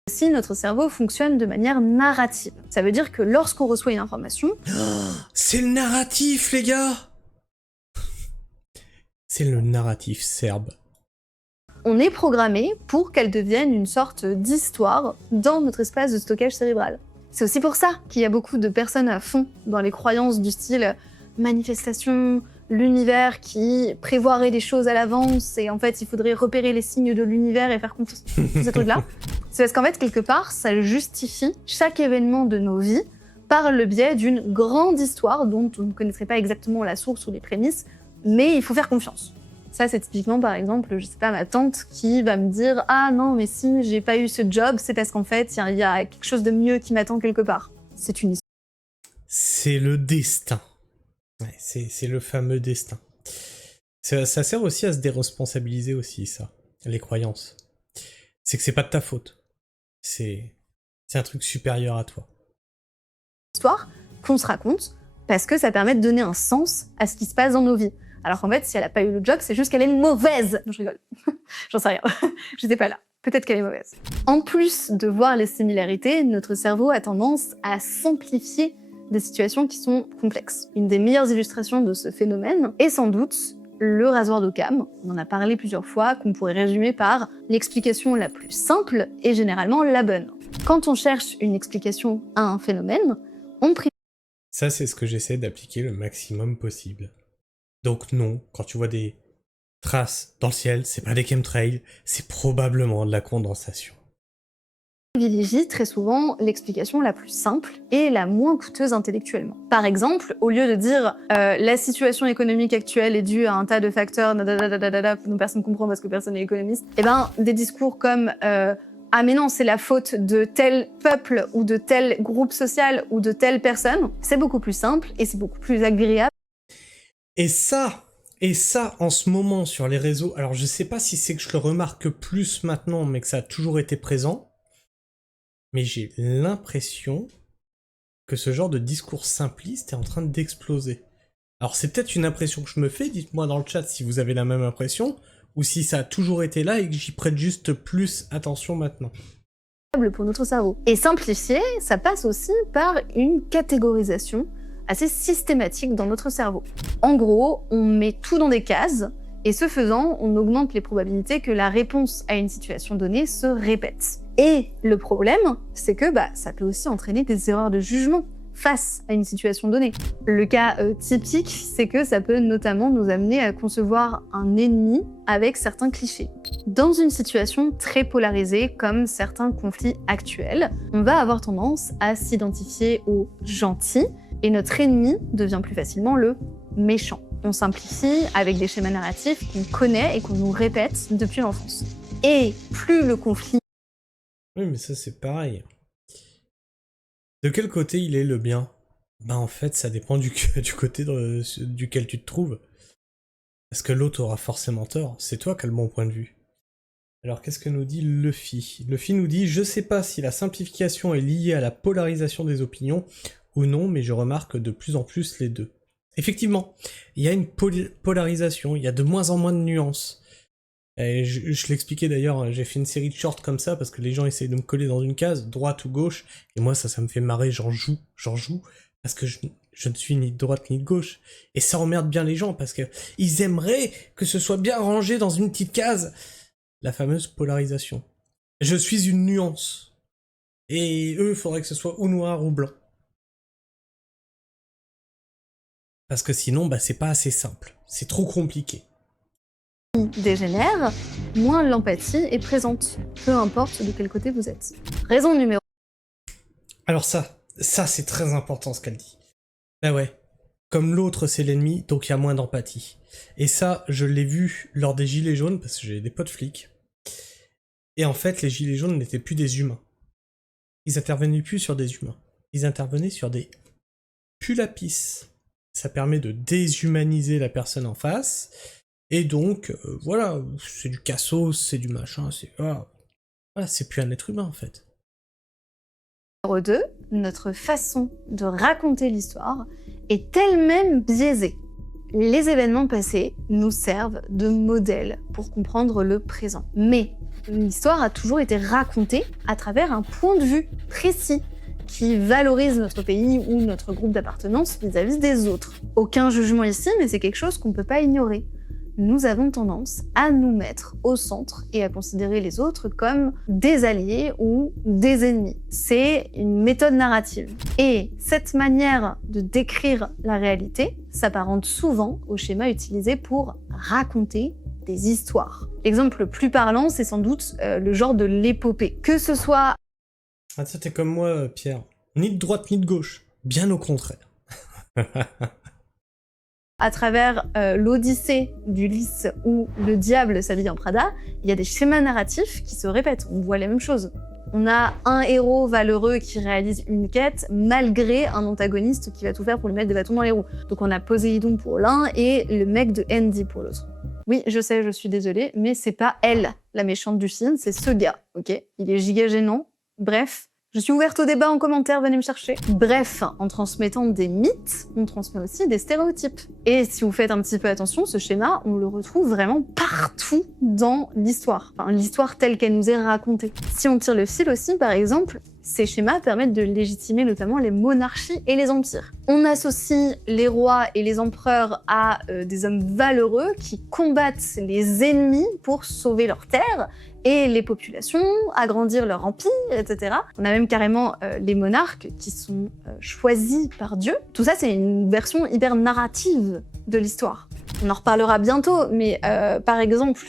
Si notre cerveau fonctionne de manière narrative. Ça veut dire que lorsqu'on reçoit une information... C'est le narratif, les gars! C'est le narratif serbe. On est programmé pour qu'elle devienne une sorte d'histoire dans notre espace de stockage cérébral. C'est aussi pour ça qu'il y a beaucoup de personnes à fond dans les croyances du style manifestation, l'univers qui prévoirait des choses à l'avance et en fait il faudrait repérer les signes de l'univers et faire confiance à ces trucs-là. C'est parce qu'en fait, quelque part, ça justifie chaque événement de nos vies par le biais d'une grande histoire dont on ne connaîtrait pas exactement la source ou les prémices, mais il faut faire confiance. Ça, c'est typiquement, par exemple, je sais pas, ma tante qui va me dire « Ah non, mais si j'ai pas eu ce job, c'est parce qu'en fait, il y a quelque chose de mieux qui m'attend quelque part. » C'est une histoire. C'est le destin. Ouais, c'est le fameux destin. Ça sert aussi à se déresponsabiliser aussi, ça, les croyances. C'est que c'est pas de ta faute. C'est un truc supérieur à toi. Histoire qu'on se raconte parce que ça permet de donner un sens à ce qui se passe dans nos vies. Alors qu'en fait, si elle a pas eu le job, c'est juste qu'elle est mauvaise. Non, je rigole. J'en sais rien. J'étais pas là. Peut-être qu'elle est mauvaise. En plus de voir les similarités, notre cerveau a tendance à s'amplifier des situations qui sont complexes. Une des meilleures illustrations de ce phénomène est sans doute le rasoir d'Occam. On en a parlé plusieurs fois, qu'on pourrait résumer par l'explication la plus simple et généralement la bonne. Quand on cherche une explication à un phénomène, on privilégie. Ça, c'est ce que j'essaie d'appliquer le maximum possible. Donc non, quand tu vois des traces dans le ciel, c'est pas des chemtrails, c'est probablement de la condensation. Privilégie très souvent l'explication la plus simple et la moins coûteuse intellectuellement. Par exemple, au lieu de dire la situation économique actuelle est due à un tas de facteurs dont personne ne comprend parce que personne n'est économiste, eh ben des discours comme ah mais non, c'est la faute de tel peuple ou de tel groupe social ou de telle personne, c'est beaucoup plus simple et c'est beaucoup plus agréable. Et ça, en ce moment sur les réseaux, alors je sais pas si c'est que je le remarque plus maintenant, mais que ça a toujours été présent, mais j'ai l'impression que ce genre de discours simpliste est en train d'exploser. Alors c'est peut-être une impression que je me fais, dites-moi dans le chat si vous avez la même impression, ou si ça a toujours été là et que j'y prête juste plus attention maintenant. Pour notre cerveau. Et simplifier, ça passe aussi par une catégorisation assez systématique dans notre cerveau. En gros, on met tout dans des cases, et ce faisant, on augmente les probabilités que la réponse à une situation donnée se répète. Et le problème, c'est que ça peut aussi entraîner des erreurs de jugement face à une situation donnée. Le cas typique, c'est que ça peut notamment nous amener à concevoir un ennemi avec certains clichés. Dans une situation très polarisée comme certains conflits actuels, on va avoir tendance à s'identifier au gentil et notre ennemi devient plus facilement le méchant. On simplifie avec des schémas narratifs qu'on connaît et qu'on nous répète depuis l'enfance. Et plus le conflit... Oui, mais ça c'est pareil. De quel côté il est le bien? En fait, ça dépend du côté duquel tu te trouves. Parce que l'autre aura forcément tort, c'est toi qui as le bon point de vue. Alors qu'est-ce que nous dit Luffy? Luffy nous dit « Je sais pas si la simplification est liée à la polarisation des opinions ou non, mais je remarque de plus en plus les deux. » Effectivement, il y a une polarisation, il y a de moins en moins de nuances. Et je l'expliquais d'ailleurs, j'ai fait une série de shorts comme ça parce que les gens essayent de me coller dans une case, droite ou gauche, et moi ça me fait marrer, j'en joue, parce que je ne suis ni de droite ni de gauche. Et ça emmerde bien les gens parce que ils aimeraient que ce soit bien rangé dans une petite case. La fameuse polarisation. Je suis une nuance. Et eux, il faudrait que ce soit ou noir ou blanc. Parce que sinon, c'est pas assez simple. C'est trop compliqué. Dégénère, moins l'empathie est présente, peu importe de quel côté vous êtes. Raison numéro... Alors ça c'est très important ce qu'elle dit. Bah ouais, comme l'autre c'est l'ennemi, donc il y a moins d'empathie. Et ça, je l'ai vu lors des gilets jaunes, parce que j'ai des potes flics. Et en fait, les gilets jaunes n'étaient plus des humains. Ils intervenaient plus sur des humains. Ils intervenaient sur des pulapis. Ça permet de déshumaniser la personne en face. Et donc, voilà, c'est du cassos, c'est du machin, voilà, c'est plus un être humain en fait. Numéro 2, notre façon de raconter l'histoire est elle-même biaisée. Les événements passés nous servent de modèle pour comprendre le présent. Mais l'histoire a toujours été racontée à travers un point de vue précis qui valorise notre pays ou notre groupe d'appartenance vis-à-vis des autres. Aucun jugement ici, mais c'est quelque chose qu'on ne peut pas ignorer. Nous avons tendance à nous mettre au centre et à considérer les autres comme des alliés ou des ennemis. C'est une méthode narrative. Et cette manière de décrire la réalité s'apparente souvent au schéma utilisé pour raconter des histoires. L'exemple le plus parlant, c'est sans doute le genre de l'épopée. Que ce soit... Ah, ça t'es comme moi, Pierre. Ni de droite ni de gauche. Bien au contraire. À travers l'Odyssée d'Ulysse ou Le Diable s'habille en Prada, il y a des schémas narratifs qui se répètent. On voit les mêmes choses. On a un héros valeureux qui réalise une quête malgré un antagoniste qui va tout faire pour lui mettre des bâtons dans les roues. Donc on a Poséidon pour l'un et le mec de Andy pour l'autre. Oui, je sais, je suis désolée, mais c'est pas elle la méchante du film, c'est ce gars, ok? Il est giga gênant. Bref, Je suis ouverte au débat en commentaire, venez me chercher. Bref, en transmettant des mythes, on transmet aussi des stéréotypes. Et si vous faites un petit peu attention, ce schéma, on le retrouve vraiment partout dans l'histoire. Enfin, l'histoire telle qu'elle nous est racontée. Si on tire le fil aussi, par exemple, ces schémas permettent de légitimer notamment les monarchies et les empires. On associe les rois et les empereurs à des hommes valeureux qui combattent les ennemis pour sauver leur terre et les populations, agrandir leur empire, etc. On a même carrément les monarques qui sont choisis par Dieu. Tout ça, c'est une version hyper narrative de l'histoire. On en reparlera bientôt, mais par exemple,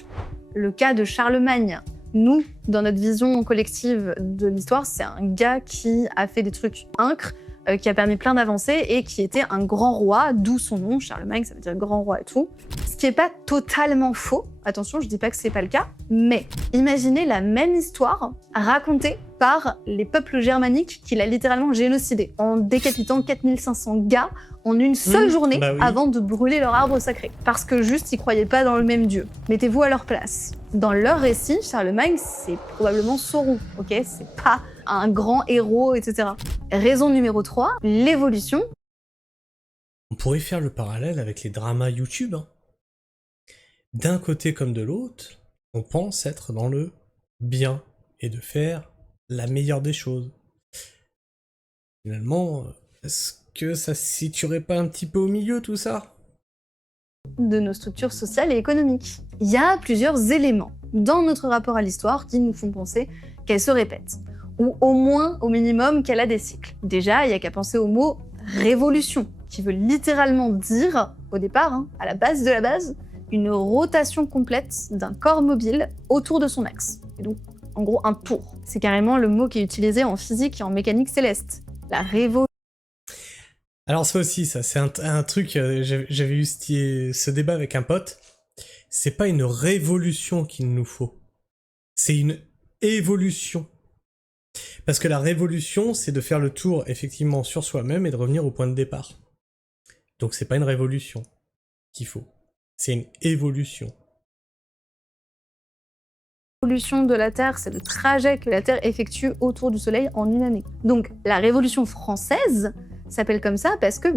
le cas de Charlemagne. Nous, dans notre vision collective de l'histoire, c'est un gars qui a fait des trucs incres, qui a permis plein d'avancées et qui était un grand roi, d'où son nom, Charlemagne, ça veut dire grand roi et tout. Ce qui n'est pas totalement faux, attention, je dis pas que c'est pas le cas, mais imaginez la même histoire racontée par les peuples germaniques qu'il a littéralement génocidés, en décapitant 4500 gars en une seule journée avant de brûler leur arbre sacré. Parce que juste, ils croyaient pas dans le même dieu. Mettez-vous à leur place. Dans leur récit, Charlemagne, c'est probablement Sauron, ok? C'est pas un grand héros, etc. Raison numéro 3, l'évolution. On pourrait faire le parallèle avec les dramas YouTube. Hein. D'un côté comme de l'autre, on pense être dans le bien et de faire la meilleure des choses. Finalement, est-ce que ça se situerait pas un petit peu au milieu tout ça? De nos structures sociales et économiques. Il y a plusieurs éléments dans notre rapport à l'histoire qui nous font penser qu'elle se répète, ou au moins, au minimum, qu'elle a des cycles. Déjà, il n'y a qu'à penser au mot « révolution », qui veut littéralement dire, au départ, hein, à la base de la base, une rotation complète d'un corps mobile autour de son axe. Et donc, en gros, un tour. C'est carrément le mot qui est utilisé en physique et en mécanique céleste. La révolution. Alors ça aussi, ça c'est un truc, j'avais eu ce débat avec un pote, c'est pas une révolution qu'il nous faut, c'est une évolution. Parce que la révolution, c'est de faire le tour effectivement sur soi-même et de revenir au point de départ. Donc c'est pas une révolution qu'il faut, c'est une évolution. L'évolution de la Terre, c'est le trajet que la Terre effectue autour du Soleil en une année. Donc la Révolution française s'appelle comme ça parce que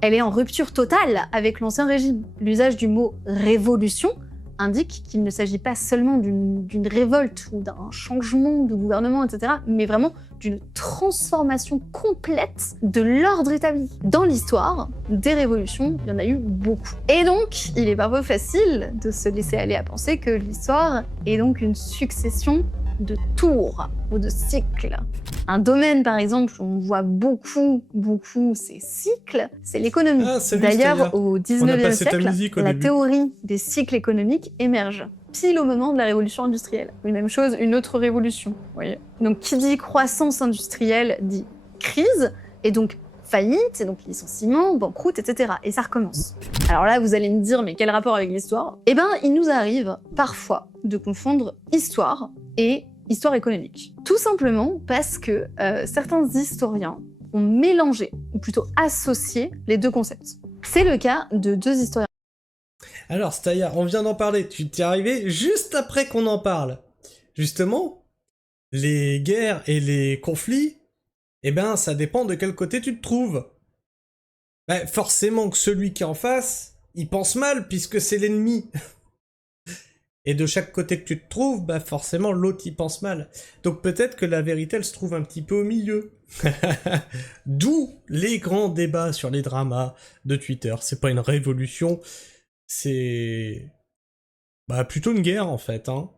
elle est en rupture totale avec l'Ancien Régime. L'usage du mot « révolution » indique qu'il ne s'agit pas seulement d'une révolte ou d'un changement de gouvernement, etc., mais vraiment d'une transformation complète de l'ordre établi. Dans l'histoire, des révolutions, il y en a eu beaucoup. Et donc, il est parfois facile de se laisser aller à penser que l'histoire est donc une succession de tours ou de cycles. Un domaine, par exemple, où on voit beaucoup ces cycles, c'est l'économie. D'ailleurs, au 19e siècle, la théorie des cycles économiques émerge, pile au moment de la révolution industrielle. Une même chose, une autre révolution, vous voyez. Donc, qui dit croissance industrielle dit crise, et donc faillite, et donc licenciement, banqueroute, etc. Et ça recommence. Alors là, vous allez me dire, mais quel rapport avec l'histoire? Eh ben, il nous arrive parfois de confondre histoire et histoire économique. Tout simplement parce que certains historiens ont mélangé, ou plutôt associé, les deux concepts. C'est le cas de deux historiens. Alors, Staya, on vient d'en parler, tu t'y es arrivé juste après qu'on en parle. Justement, les guerres et les conflits, eh ben, ça dépend de quel côté tu te trouves. Forcément que celui qui est en face, il pense mal, puisque c'est l'ennemi. Et de chaque côté que tu te trouves, forcément l'autre y pense mal. Donc peut-être que la vérité, elle se trouve un petit peu au milieu. D'où les grands débats sur les dramas de Twitter. C'est pas une révolution, c'est plutôt une guerre en fait. Hein.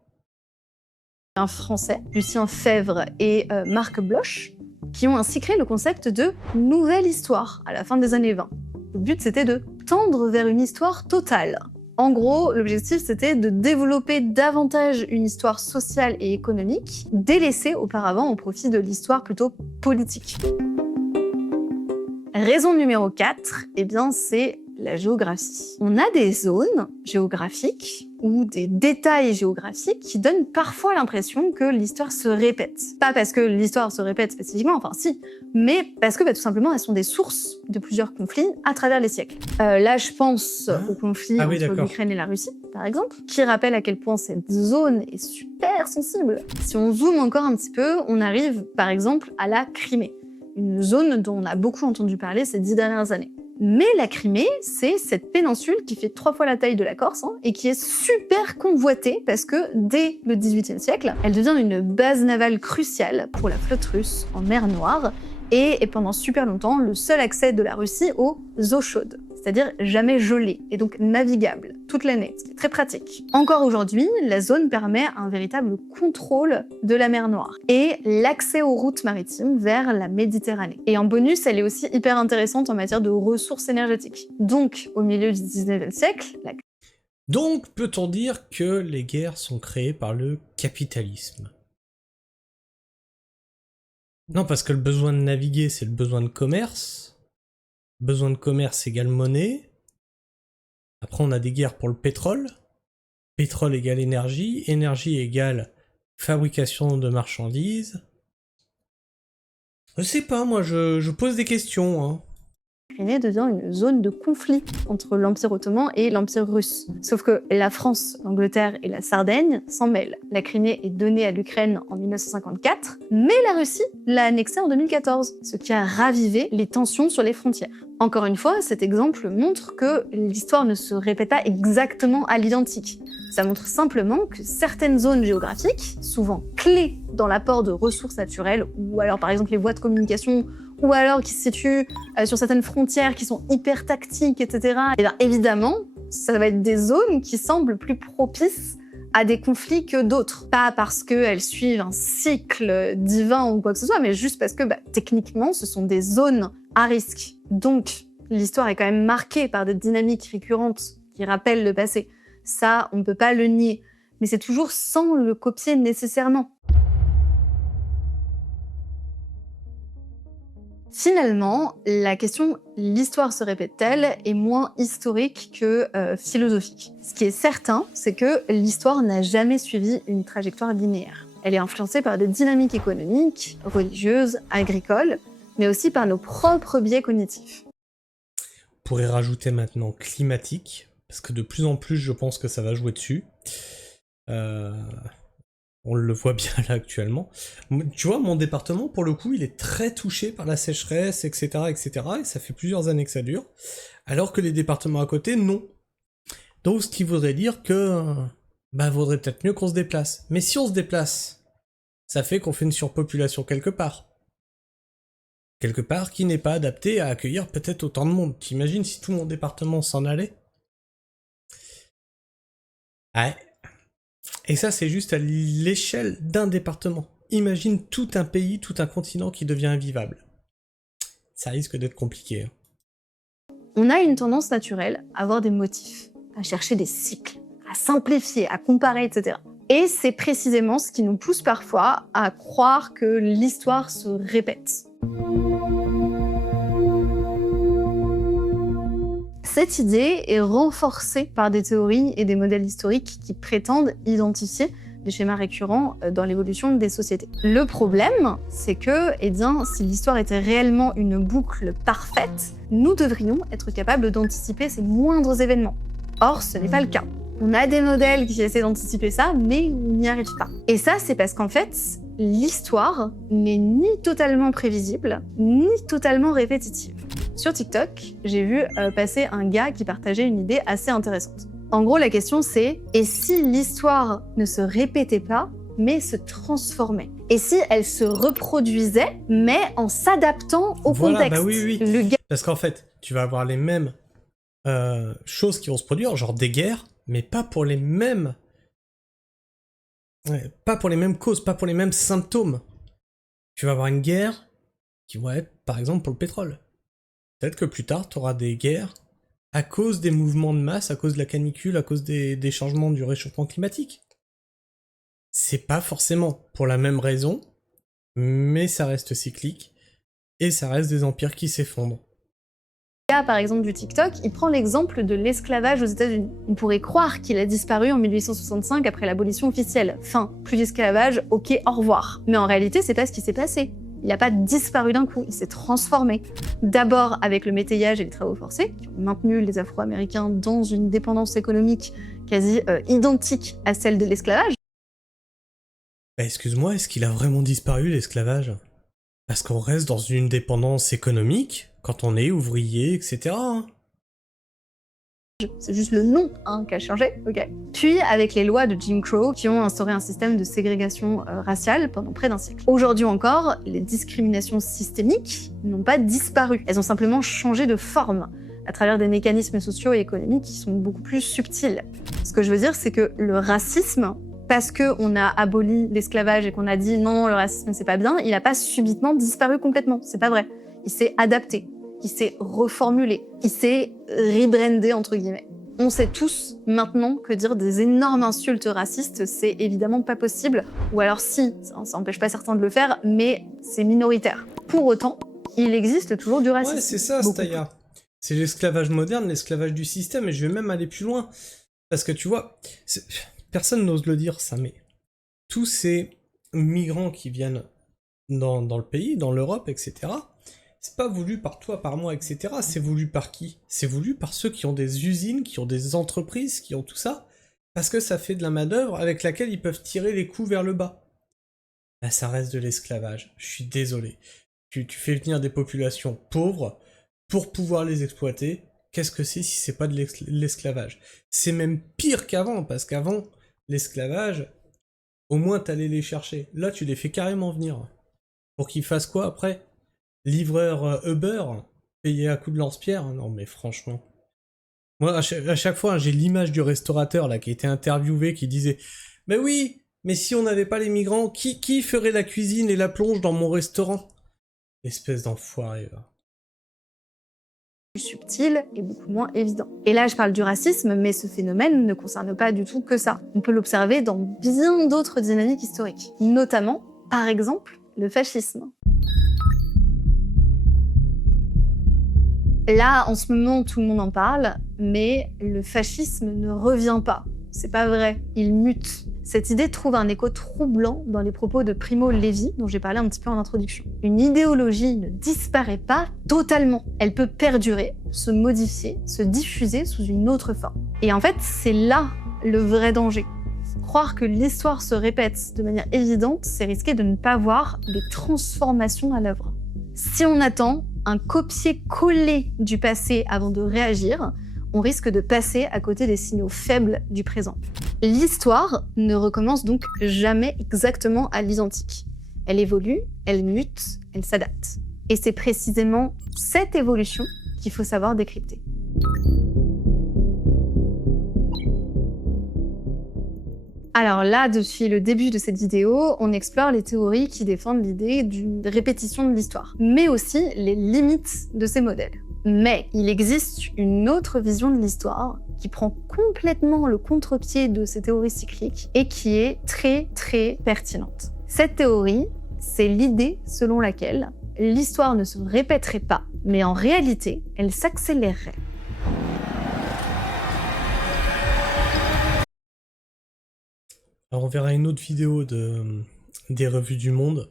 Un Français, Lucien Febvre et Marc Bloch, qui ont ainsi créé le concept de nouvelle histoire à la fin des années 20. Le but, c'était de tendre vers une histoire totale. En gros, l'objectif, c'était de développer davantage une histoire sociale et économique, délaissée auparavant au profit de l'histoire plutôt politique. Raison numéro 4, eh bien, c'est la géographie. On a des zones géographiques ou des détails géographiques qui donnent parfois l'impression que l'histoire se répète. Pas parce que l'histoire se répète spécifiquement, enfin si, mais parce que tout simplement elles sont des sources de plusieurs conflits à travers les siècles. Là je pense au conflit entre l'Ukraine et la Russie, par exemple, qui rappelle à quel point cette zone est super sensible. Si on zoome encore un petit peu, on arrive par exemple à la Crimée, une zone dont on a beaucoup entendu parler ces 10 dernières années. Mais la Crimée, c'est cette péninsule qui fait 3 fois la taille de la Corse et qui est super convoitée parce que dès le XVIIIe siècle, elle devient une base navale cruciale pour la flotte russe en mer Noire et est pendant super longtemps le seul accès de la Russie aux eaux chaudes, c'est-à-dire jamais gelées et donc navigables toute l'année, ce qui est très pratique. Encore aujourd'hui, la zone permet un véritable contrôle de la mer Noire et l'accès aux routes maritimes vers la Méditerranée. Et en bonus, elle est aussi hyper intéressante en matière de ressources énergétiques. Donc, au milieu du 19e siècle, Donc, peut-on dire que les guerres sont créées par le capitalisme? Non, parce que le besoin de naviguer, c'est le besoin de commerce. Besoin de commerce égale monnaie. Après, on a des guerres pour le pétrole. Pétrole égale énergie. Énergie égale fabrication de marchandises. Je sais pas, moi, je pose des questions, hein. la Crimée devient une zone de conflit entre l'Empire ottoman et l'Empire russe. Sauf que la France, l'Angleterre et la Sardaigne s'en mêlent. La Crimée est donnée à l'Ukraine en 1954, mais la Russie l'a annexée en 2014, ce qui a ravivé les tensions sur les frontières. Encore une fois, cet exemple montre que l'histoire ne se répète pas exactement à l'identique. Ça montre simplement que certaines zones géographiques, souvent clés dans l'apport de ressources naturelles, ou alors par exemple les voies de communication, ou alors qui se situent sur certaines frontières qui sont hyper tactiques, etc. Et bien évidemment, ça va être des zones qui semblent plus propices à des conflits que d'autres. Pas parce qu'elles suivent un cycle divin ou quoi que ce soit, mais juste parce que techniquement, ce sont des zones à risque. Donc, l'histoire est quand même marquée par des dynamiques récurrentes qui rappellent le passé. Ça, on ne peut pas le nier. Mais c'est toujours sans le copier nécessairement. Finalement, la question « l'histoire se répète-t-elle » est moins historique que philosophique. Ce qui est certain, c'est que l'histoire n'a jamais suivi une trajectoire linéaire. Elle est influencée par des dynamiques économiques, religieuses, agricoles, mais aussi par nos propres biais cognitifs. On pourrait rajouter maintenant climatique, parce que de plus en plus, je pense que ça va jouer dessus. On le voit bien là actuellement. Tu vois, mon département, pour le coup, il est très touché par la sécheresse, etc., etc., et ça fait plusieurs années que ça dure, alors que les départements à côté, non. Donc, ce qui voudrait dire que, vaudrait peut-être mieux qu'on se déplace. Mais si on se déplace, ça fait qu'on fait une surpopulation quelque part. Quelque part qui n'est pas adapté à accueillir peut-être autant de monde. T'imagines si tout mon département s'en allait? Ouais. Et ça, c'est juste à l'échelle d'un département. Imagine tout un pays, tout un continent qui devient invivable. Ça risque d'être compliqué. On a une tendance naturelle à voir des motifs, à chercher des cycles, à simplifier, à comparer, etc. Et c'est précisément ce qui nous pousse parfois à croire que l'histoire se répète. Cette idée est renforcée par des théories et des modèles historiques qui prétendent identifier des schémas récurrents dans l'évolution des sociétés. Le problème, c'est que, si l'histoire était réellement une boucle parfaite, nous devrions être capables d'anticiper ces moindres événements. Or, ce n'est pas le cas. On a des modèles qui essaient d'anticiper ça, mais on n'y arrive pas. Et ça, c'est parce qu'en fait, l'histoire n'est ni totalement prévisible, ni totalement répétitive. Sur TikTok, j'ai vu passer un gars qui partageait une idée assez intéressante. En gros, la question c'est « Et si l'histoire ne se répétait pas, mais se transformait? Et si elle se reproduisait, mais en s'adaptant au contexte ?» Oui. Le gars... Parce qu'en fait, tu vas avoir les mêmes choses qui vont se produire, genre des guerres, mais pas pour les mêmes... pas pour les mêmes causes, pas pour les mêmes symptômes. Tu vas avoir une guerre qui va être, par exemple, pour le pétrole. Peut-être que plus tard, tu auras des guerres à cause des mouvements de masse, à cause de la canicule, à cause des changements du réchauffement climatique. C'est pas forcément pour la même raison, mais ça reste cyclique, et ça reste des empires qui s'effondrent. Cas, par exemple, du TikTok, il prend l'exemple de l'esclavage aux États-Unis. On pourrait croire qu'il a disparu en 1865 après l'abolition officielle. Fin, plus d'esclavage, ok, au revoir. Mais en réalité, c'est pas ce qui s'est passé. Il n'a pas disparu d'un coup, il s'est transformé. D'abord avec le métayage et les travaux forcés, qui ont maintenu les Afro-Américains dans une dépendance économique quasi identique à celle de l'esclavage. Bah, excuse-moi, est-ce qu'il a vraiment disparu, l'esclavage? Parce qu'on reste dans une dépendance économique quand on est ouvrier, etc. C'est juste le nom qui a changé, ok. Puis avec les lois de Jim Crow qui ont instauré un système de ségrégation raciale pendant près d'un siècle. Aujourd'hui encore, les discriminations systémiques n'ont pas disparu. Elles ont simplement changé de forme à travers des mécanismes sociaux et économiques qui sont beaucoup plus subtils. Ce que je veux dire, c'est que le racisme, parce qu'on a aboli l'esclavage et qu'on a dit non, le racisme c'est pas bien, il n'a pas subitement disparu complètement, c'est pas vrai. Il s'est adapté, il s'est reformulé, il s'est rebrandé entre guillemets. On sait tous maintenant que dire des énormes insultes racistes, c'est évidemment pas possible, ou alors si, ça empêche pas certains de le faire, mais c'est minoritaire. Pour autant, il existe toujours du racisme. Ouais, c'est ça, Staya. C'est l'esclavage moderne, l'esclavage du système, et je vais même aller plus loin. Parce que tu vois, personne n'ose le dire ça, mais tous ces migrants qui viennent dans le pays, dans l'Europe, etc., c'est pas voulu par toi, par moi, etc. C'est voulu par qui? C'est voulu par ceux qui ont des usines, qui ont des entreprises, qui ont tout ça, parce que ça fait de la main-d'œuvre avec laquelle ils peuvent tirer les coûts vers le bas. Là, ça reste de l'esclavage. Je suis désolé. Tu fais venir des populations pauvres pour pouvoir les exploiter. Qu'est-ce que c'est si c'est pas de l'esclavage? C'est même pire qu'avant, parce qu'avant, l'esclavage, au moins t'allais les chercher. Là, tu les fais carrément venir. Pour qu'ils fassent quoi après? Livreur Uber, payé à coups de lance-pierre? Non mais franchement. Moi, à chaque fois, j'ai l'image du restaurateur là qui a été interviewé, qui disait « Mais oui, mais si on n'avait pas les migrants, qui ferait la cuisine et la plonge dans mon restaurant ?» Espèce d'enfoiré, va. Plus subtil et beaucoup moins évident. Et là, je parle du racisme, mais ce phénomène ne concerne pas du tout que ça. On peut l'observer dans bien d'autres dynamiques historiques, notamment, par exemple, le fascisme. Là, en ce moment, tout le monde en parle, mais le fascisme ne revient pas. C'est pas vrai, il mute. Cette idée trouve un écho troublant dans les propos de Primo Levi, dont j'ai parlé un petit peu en introduction. Une idéologie ne disparaît pas totalement. Elle peut perdurer, se modifier, se diffuser sous une autre forme. Et en fait, c'est là le vrai danger. Croire que l'histoire se répète de manière évidente, c'est risquer de ne pas voir les transformations à l'œuvre. Si on attend un copier-coller du passé avant de réagir, on risque de passer à côté des signaux faibles du présent. L'histoire ne recommence donc jamais exactement à l'identique. Elle évolue, elle mute, elle s'adapte. Et c'est précisément cette évolution qu'il faut savoir décrypter. Alors là, depuis le début de cette vidéo, on explore les théories qui défendent l'idée d'une répétition de l'histoire, mais aussi les limites de ces modèles. Mais il existe une autre vision de l'histoire qui prend complètement le contre-pied de ces théories cycliques et qui est très très pertinente. Cette théorie, c'est l'idée selon laquelle l'histoire ne se répéterait pas, mais en réalité, elle s'accélérerait. Alors on verra une autre vidéo des revues du monde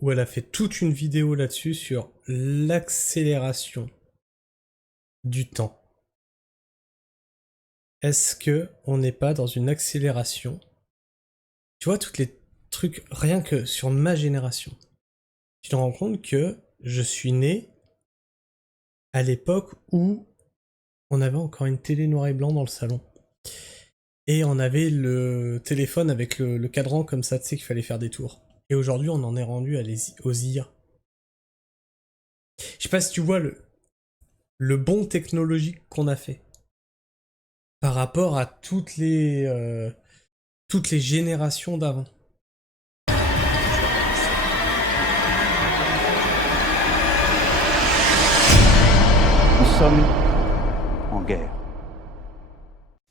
où elle a fait toute une vidéo là-dessus sur l'accélération du temps. Est-ce que on n'est pas dans une accélération? Tu vois, tous les trucs, rien que sur ma génération, tu te rends compte que je suis né à l'époque où on avait encore une télé noir et blanc dans le salon. Et on avait le téléphone avec le cadran comme ça, tu sais qu'il fallait faire des tours. Et aujourd'hui, on en est rendu aux IR. Je sais pas si tu vois le bond technologique qu'on a fait par rapport à toutes les générations d'avant. Nous sommes en guerre.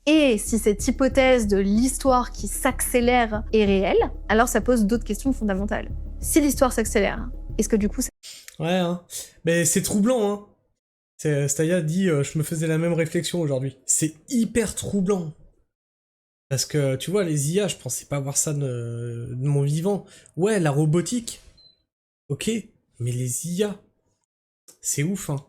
Et si cette hypothèse de l'histoire qui s'accélère est réelle, alors ça pose d'autres questions fondamentales. Si l'histoire s'accélère, est-ce que du coup... Ouais, hein. Mais c'est troublant, hein. Staya dit je me faisais la même réflexion aujourd'hui. C'est hyper troublant. Parce que, tu vois, les IA, je pensais pas voir ça de mon vivant. Ouais, la robotique, ok, mais les IA, c'est ouf, hein.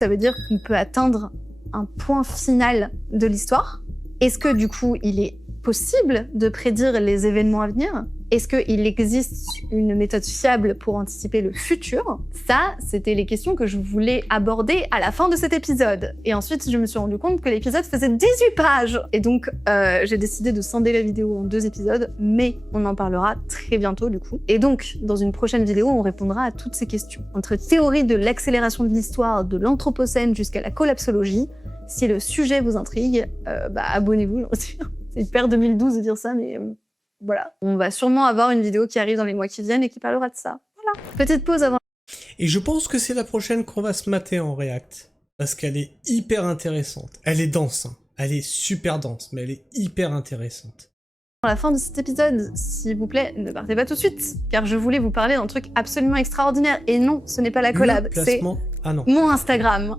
Ça veut dire qu'on peut atteindre un point final de l'histoire. Est-ce que, du coup, il est possible de prédire les événements à venir? Est-ce qu'il existe une méthode fiable pour anticiper le futur? Ça, c'était les questions que je voulais aborder à la fin de cet épisode. Et ensuite, je me suis rendu compte que l'épisode faisait 18 pages. Et donc, j'ai décidé de scinder la vidéo en 2 épisodes, mais on en parlera très bientôt, du coup. Et donc, dans une prochaine vidéo, on répondra à toutes ces questions. Entre théorie de l'accélération de l'histoire, de l'anthropocène jusqu'à la collapsologie, si le sujet vous intrigue, abonnez-vous. C'est hyper 2012 de dire ça, mais voilà. On va sûrement avoir une vidéo qui arrive dans les mois qui viennent et qui parlera de ça. Voilà. Petite pause avant. Et je pense que c'est la prochaine qu'on va se mater en React. Parce qu'elle est hyper intéressante. Elle est dense, hein. Elle est super dense, mais elle est hyper intéressante. À la fin de cet épisode, s'il vous plaît, ne partez pas tout de suite, car je voulais vous parler d'un truc absolument extraordinaire. Et non, ce n'est pas la collab, c'est mon Instagram.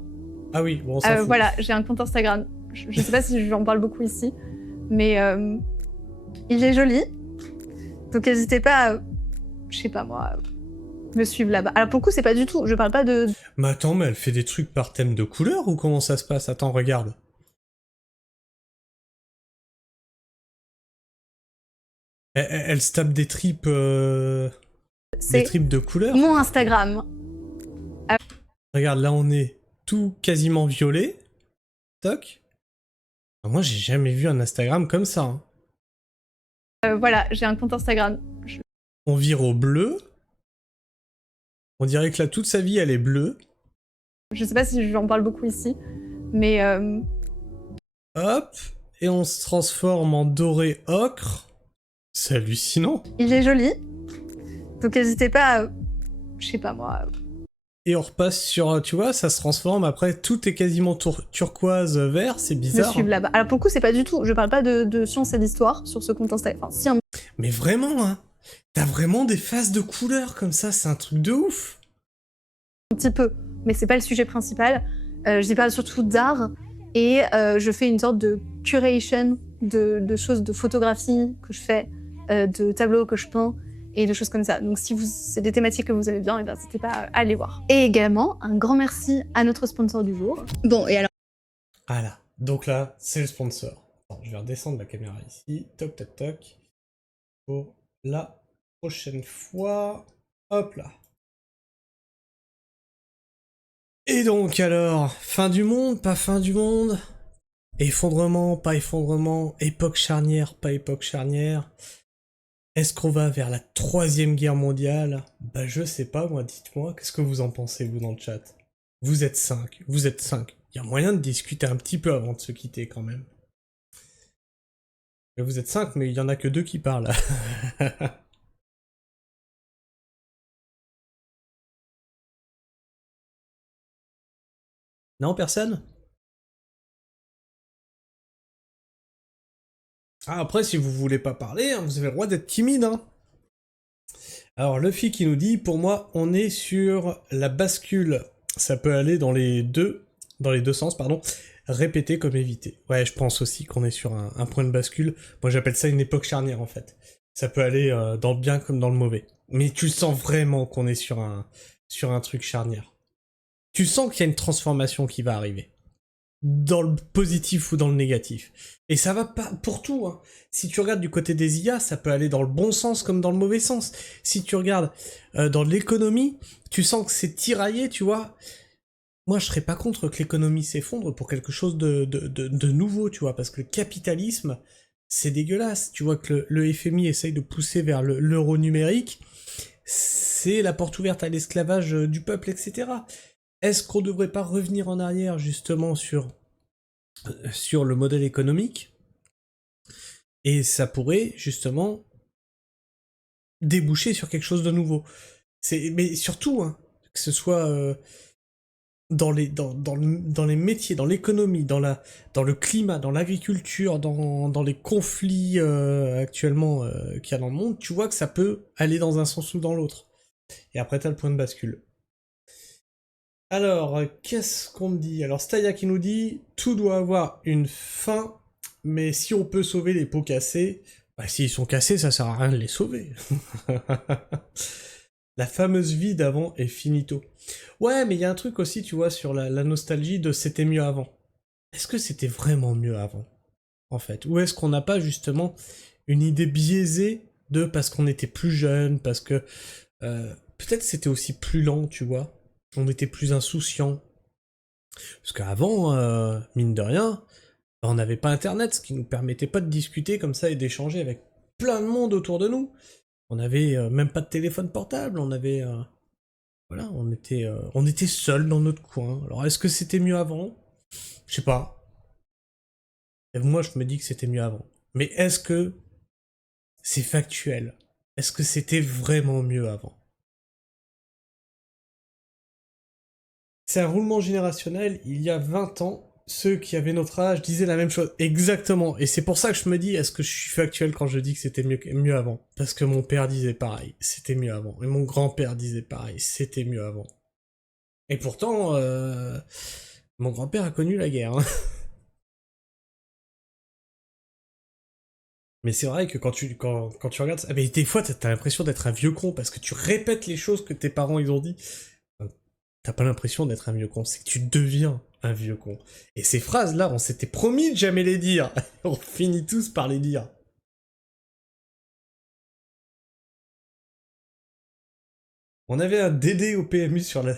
Ah oui, bon, on s'en fout. Voilà, j'ai un compte Instagram. Je sais pas si j'en parle beaucoup ici, mais il est joli. Donc n'hésitez pas à, je sais pas moi, me suivre là-bas. Alors pour le coup, c'est pas du tout, je parle pas de... Mais attends, mais elle fait des trucs par thème de couleur ou comment ça se passe? Attends, regarde. Elle se tape des tripes... des tripes de couleur. Mon Instagram. Regarde, là on est tout quasiment violet. Toc. Moi j'ai jamais vu un Instagram comme ça. Hein. Voilà, j'ai un compte Instagram. On vire au bleu. On dirait que là toute sa vie elle est bleue. Je sais pas si j'en parle beaucoup ici, mais... Hop. Et on se transforme en doré ocre. C'est hallucinant. Il est joli. Donc n'hésitez pas à, je sais pas moi... Et on repasse sur, tu vois, ça se transforme, après tout est quasiment turquoise vert, c'est bizarre. Me suivre là-bas. Alors pour le coup, c'est pas du tout, je parle pas de science et d'histoire sur ce compte Instagram. Enfin, si un... Mais vraiment, hein, t'as vraiment des phases de couleurs comme ça, c'est un truc de ouf. Un petit peu, mais c'est pas le sujet principal. J'y parle surtout d'art, et je fais une sorte de curation de choses, de photographie que je fais, de tableaux que je peins, et de choses comme ça. Donc si c'est des thématiques que vous aimez bien, n'hésitez pas à aller voir. Et également, un grand merci à notre sponsor du jour. Bon, et alors... Voilà, donc là, c'est le sponsor. Attends, je vais redescendre la caméra ici, toc toc toc, pour la prochaine fois. Hop là. Et donc alors, fin du monde, pas fin du monde, effondrement, pas effondrement, époque charnière, pas époque charnière. Est-ce qu'on va vers la 3e guerre mondiale? Bah je sais pas moi, dites-moi, qu'est-ce que vous en pensez vous dans le chat? Vous êtes 5, vous êtes 5. Il y a moyen de discuter un petit peu avant de se quitter quand même. Vous êtes 5, mais il y en a que 2 qui parlent. Non, personne? Ah, après, si vous voulez pas parler, hein, vous avez le droit d'être timide. Hein. Alors, Luffy qui nous dit, pour moi, on est sur la bascule. Ça peut aller dans les deux sens, pardon. Répéter comme éviter. Ouais, je pense aussi qu'on est sur un point de bascule. Moi, j'appelle ça une époque charnière, en fait. Ça peut aller dans le bien comme dans le mauvais. Mais tu sens vraiment qu'on est sur un truc charnière. Tu sens qu'il y a une transformation qui va arriver. Dans le positif ou dans le négatif. Et ça va pas pour tout. Hein. Si tu regardes du côté des IA, ça peut aller dans le bon sens comme dans le mauvais sens. Si tu regardes dans l'économie, tu sens que c'est tiraillé, tu vois. Moi, je serais pas contre que l'économie s'effondre pour quelque chose de nouveau, tu vois, parce que le capitalisme, c'est dégueulasse. Tu vois que le FMI essaye de pousser vers l'euro numérique, c'est la porte ouverte à l'esclavage du peuple, etc. Est-ce qu'on ne devrait pas revenir en arrière justement sur le modèle économique? Et ça pourrait justement déboucher sur quelque chose de nouveau. Mais surtout, hein, que ce soit dans les métiers, dans l'économie, dans le climat, dans l'agriculture, dans les conflits actuellement qu'il y a dans le monde, tu vois que ça peut aller dans un sens ou dans l'autre. Et après, t'as le point de bascule. Alors, qu'est-ce qu'on me dit? Alors, Staya qui nous dit « Tout doit avoir une fin, mais si on peut sauver les pots cassés, bah s'ils sont cassés, ça sert à rien de les sauver. » La fameuse vie d'avant est finito. Ouais, mais il y a un truc aussi, tu vois, sur la nostalgie de « c'était mieux avant ». Est-ce que c'était vraiment mieux avant, en fait? Ou est-ce qu'on n'a pas, justement, une idée biaisée de parce qu'on était plus jeune, parce que peut-être c'était aussi plus lent, tu vois? On était plus insouciant. Parce qu'avant, mine de rien, on n'avait pas Internet, ce qui nous permettait pas de discuter comme ça et d'échanger avec plein de monde autour de nous. On avait même pas de téléphone portable, on avait... voilà, on était seuls dans notre coin. Alors est-ce que c'était mieux avant? Je sais pas. Et moi je me dis que c'était mieux avant. Mais est-ce que c'est factuel? Est-ce que c'était vraiment mieux avant? C'est un roulement générationnel, il y a 20 ans, ceux qui avaient notre âge disaient la même chose. Exactement, et c'est pour ça que je me dis, est-ce que je suis factuel quand je dis que c'était mieux avant? Parce que mon père disait pareil, c'était mieux avant. Et mon grand-père disait pareil, c'était mieux avant. Et pourtant, mon grand-père a connu la guerre. Hein. Mais c'est vrai que quand tu regardes ça, mais des fois t'as l'impression d'être un vieux con, parce que tu répètes les choses que tes parents ils ont dit. T'as pas l'impression d'être un vieux con, c'est que tu deviens un vieux con. Et ces phrases-là, on s'était promis de jamais les dire. On finit tous par les dire. On avait un DD au PMU sur la...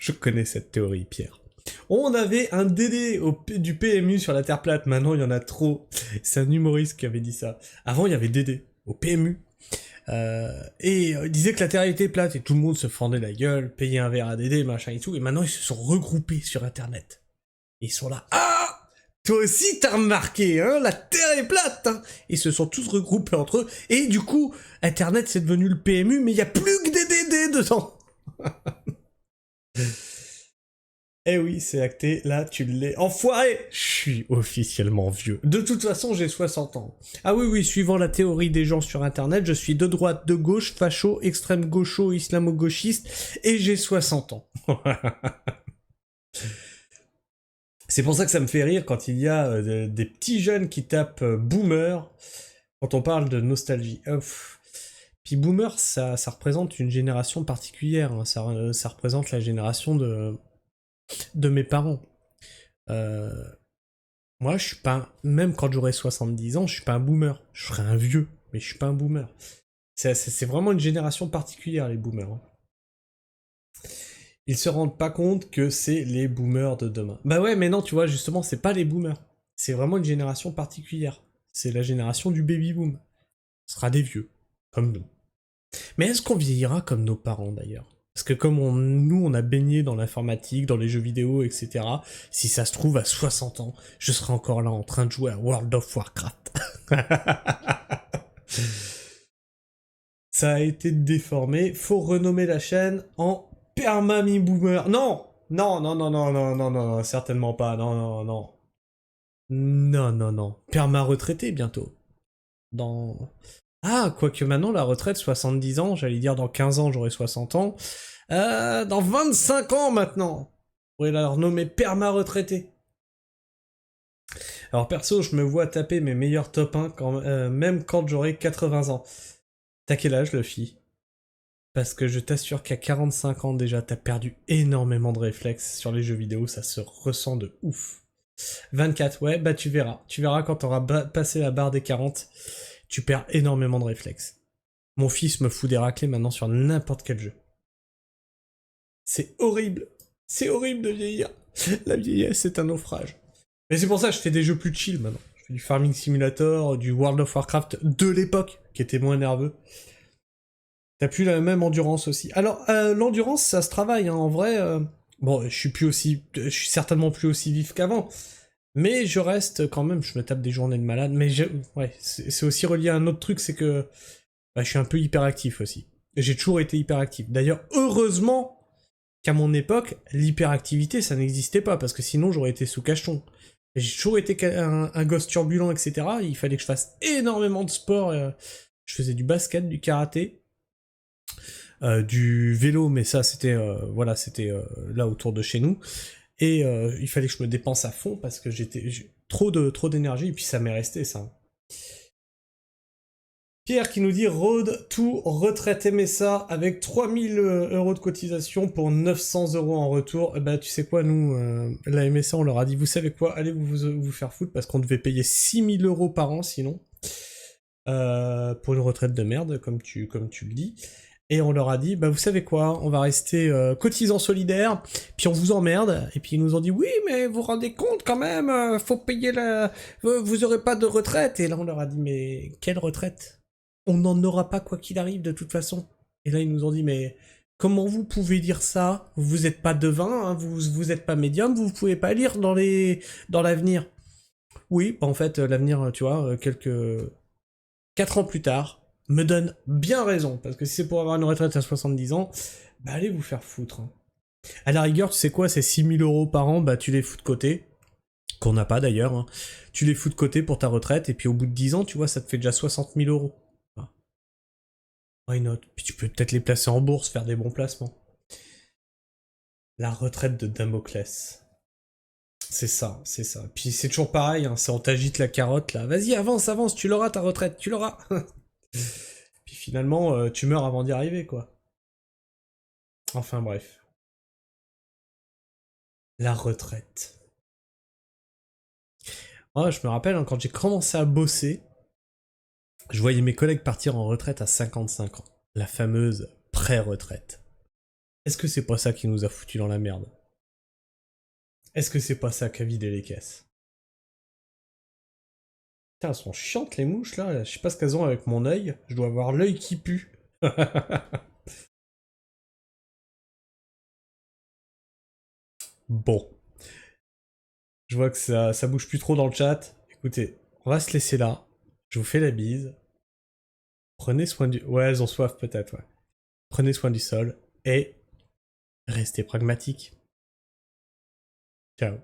Je connais cette théorie, Pierre. On avait un DD du PMU sur la Terre plate, maintenant il y en a trop. C'est un humoriste qui avait dit ça. Avant, il y avait DD au PMU. Et il disait que la Terre était plate et tout le monde se fendait la gueule, payait un verre à Dédé, machin et tout, et maintenant ils se sont regroupés sur Internet. Et ils sont là, ah, toi aussi t'as remarqué, hein, la Terre est plate, hein. Ils se sont tous regroupés entre eux, et du coup, Internet c'est devenu le PMU, mais il y a plus que des Dédé dedans. Eh oui, c'est acté, là tu l'es. Enfoiré! Je suis officiellement vieux. De toute façon, j'ai 60 ans. Ah oui, suivant la théorie des gens sur Internet, je suis de droite, de gauche, facho, extrême gaucho, islamo-gauchiste, et j'ai 60 ans. C'est pour ça que ça me fait rire quand il y a des petits jeunes qui tapent boomer, quand on parle de nostalgie. Puis boomer, ça représente une génération particulière, hein. Ça représente la génération de mes parents. Moi, je suis pas... Même quand j'aurai 70 ans, je suis pas un boomer. Je serai un vieux, mais je suis pas un boomer. C'est vraiment une génération particulière, les boomers. Hein. Ils se rendent pas compte que c'est les boomers de demain. Bah ouais, mais non, tu vois, justement, c'est pas les boomers. C'est vraiment une génération particulière. C'est la génération du baby-boom. Ce sera des vieux, comme nous. Mais est-ce qu'on vieillira comme nos parents, d'ailleurs ? Parce que comme nous, on a baigné dans l'informatique, dans les jeux vidéo, etc., si ça se trouve, à 60 ans, je serai encore là en train de jouer à World of Warcraft. Ça a été déformé. Faut renommer la chaîne en Permami Boomer. Non, certainement pas. Non. Perma retraité bientôt. Ah, quoique maintenant, la retraite, 70 ans, j'allais dire dans 15 ans, j'aurai 60 ans. Dans 25 ans, maintenant, on pourrait la renommer perma-retraité. Alors, perso, je me vois taper mes meilleurs top 1, même quand j'aurai 80 ans. T'as quel âge, Luffy? Parce que je t'assure qu'à 45 ans déjà, t'as perdu énormément de réflexes sur les jeux vidéo, ça se ressent de ouf. 24, ouais, bah tu verras. Tu verras quand t'auras passé la barre des 40... Tu perds énormément de réflexes. Mon fils me fout des raclées maintenant sur n'importe quel jeu. C'est horrible. C'est horrible de vieillir. La vieillesse, c'est un naufrage. Mais c'est pour ça que je fais des jeux plus chill maintenant. Je fais du Farming Simulator, du World of Warcraft de l'époque, qui était moins nerveux. T'as plus la même endurance aussi. Alors, l'endurance, ça se travaille, hein, en vrai. Bon, je suis certainement plus aussi vif qu'avant. Mais je reste quand même, je me tape des journées de malade, mais ouais, c'est aussi relié à un autre truc, c'est que je suis un peu hyperactif aussi. J'ai toujours été hyperactif. D'ailleurs, heureusement qu'à mon époque, l'hyperactivité, ça n'existait pas, parce que sinon j'aurais été sous cacheton. J'ai toujours été un gosse turbulent, etc. Il fallait que je fasse énormément de sport. Je faisais du basket, du karaté. du vélo, mais ça c'était voilà, c'était là autour de chez nous. Et il fallait que je me dépense à fond parce que j'ai trop d'énergie et puis ça m'est resté ça. Pierre qui nous dit Road to retraite MSA avec 3000 € de cotisation pour 900 € en retour. Bah tu sais quoi, nous, la MSA on leur a dit vous savez quoi, allez vous faire foutre parce qu'on devait payer 6000 € par an sinon. Pour une retraite de merde comme tu le dis. Et on leur a dit, bah vous savez quoi, on va rester cotisants solidaires, puis on vous emmerde. Et puis ils nous ont dit, oui mais vous vous rendez compte quand même, faut payer vous aurez pas de retraite. Et là on leur a dit, mais quelle retraite? On n'en aura pas quoi qu'il arrive de toute façon. Et là ils nous ont dit, mais comment vous pouvez dire ça? Vous êtes pas devin, hein, vous êtes pas médium, vous pouvez pas lire dans l'avenir. Oui, bah en fait l'avenir, tu vois, 4 ans plus tard, me donne bien raison, parce que si c'est pour avoir une retraite à 70 ans, bah allez vous faire foutre. Hein. À la rigueur, tu sais quoi, c'est 6000 € par an, bah tu les fous de côté, qu'on n'a pas d'ailleurs, hein. Tu les fous de côté pour ta retraite, et puis au bout de 10 ans, tu vois, ça te fait déjà 60 000 €. Ah. Why not? Puis tu peux peut-être les placer en bourse, faire des bons placements. La retraite de Damoclès. C'est ça, c'est ça. Puis c'est toujours pareil, hein, c'est on t'agite la carotte là, vas-y avance, tu l'auras ta retraite, tu l'auras. Puis finalement, tu meurs avant d'y arriver, quoi. Enfin bref. La retraite. Ouais, je me rappelle, hein, quand j'ai commencé à bosser, je voyais mes collègues partir en retraite à 55 ans. La fameuse pré-retraite. Est-ce que c'est pas ça qui nous a foutu dans la merde? Est-ce que c'est pas ça qui a vidé les caisses? Putain, elles sont chiantes les mouches là, je sais pas ce qu'elles ont avec mon œil, je dois avoir l'œil qui pue. Bon. Je vois que ça bouge plus trop dans le chat. Écoutez, on va se laisser là. Je vous fais la bise. Prenez soin du... Ouais, elles ont soif peut-être, ouais. Prenez soin du sol et restez pragmatiques. Ciao.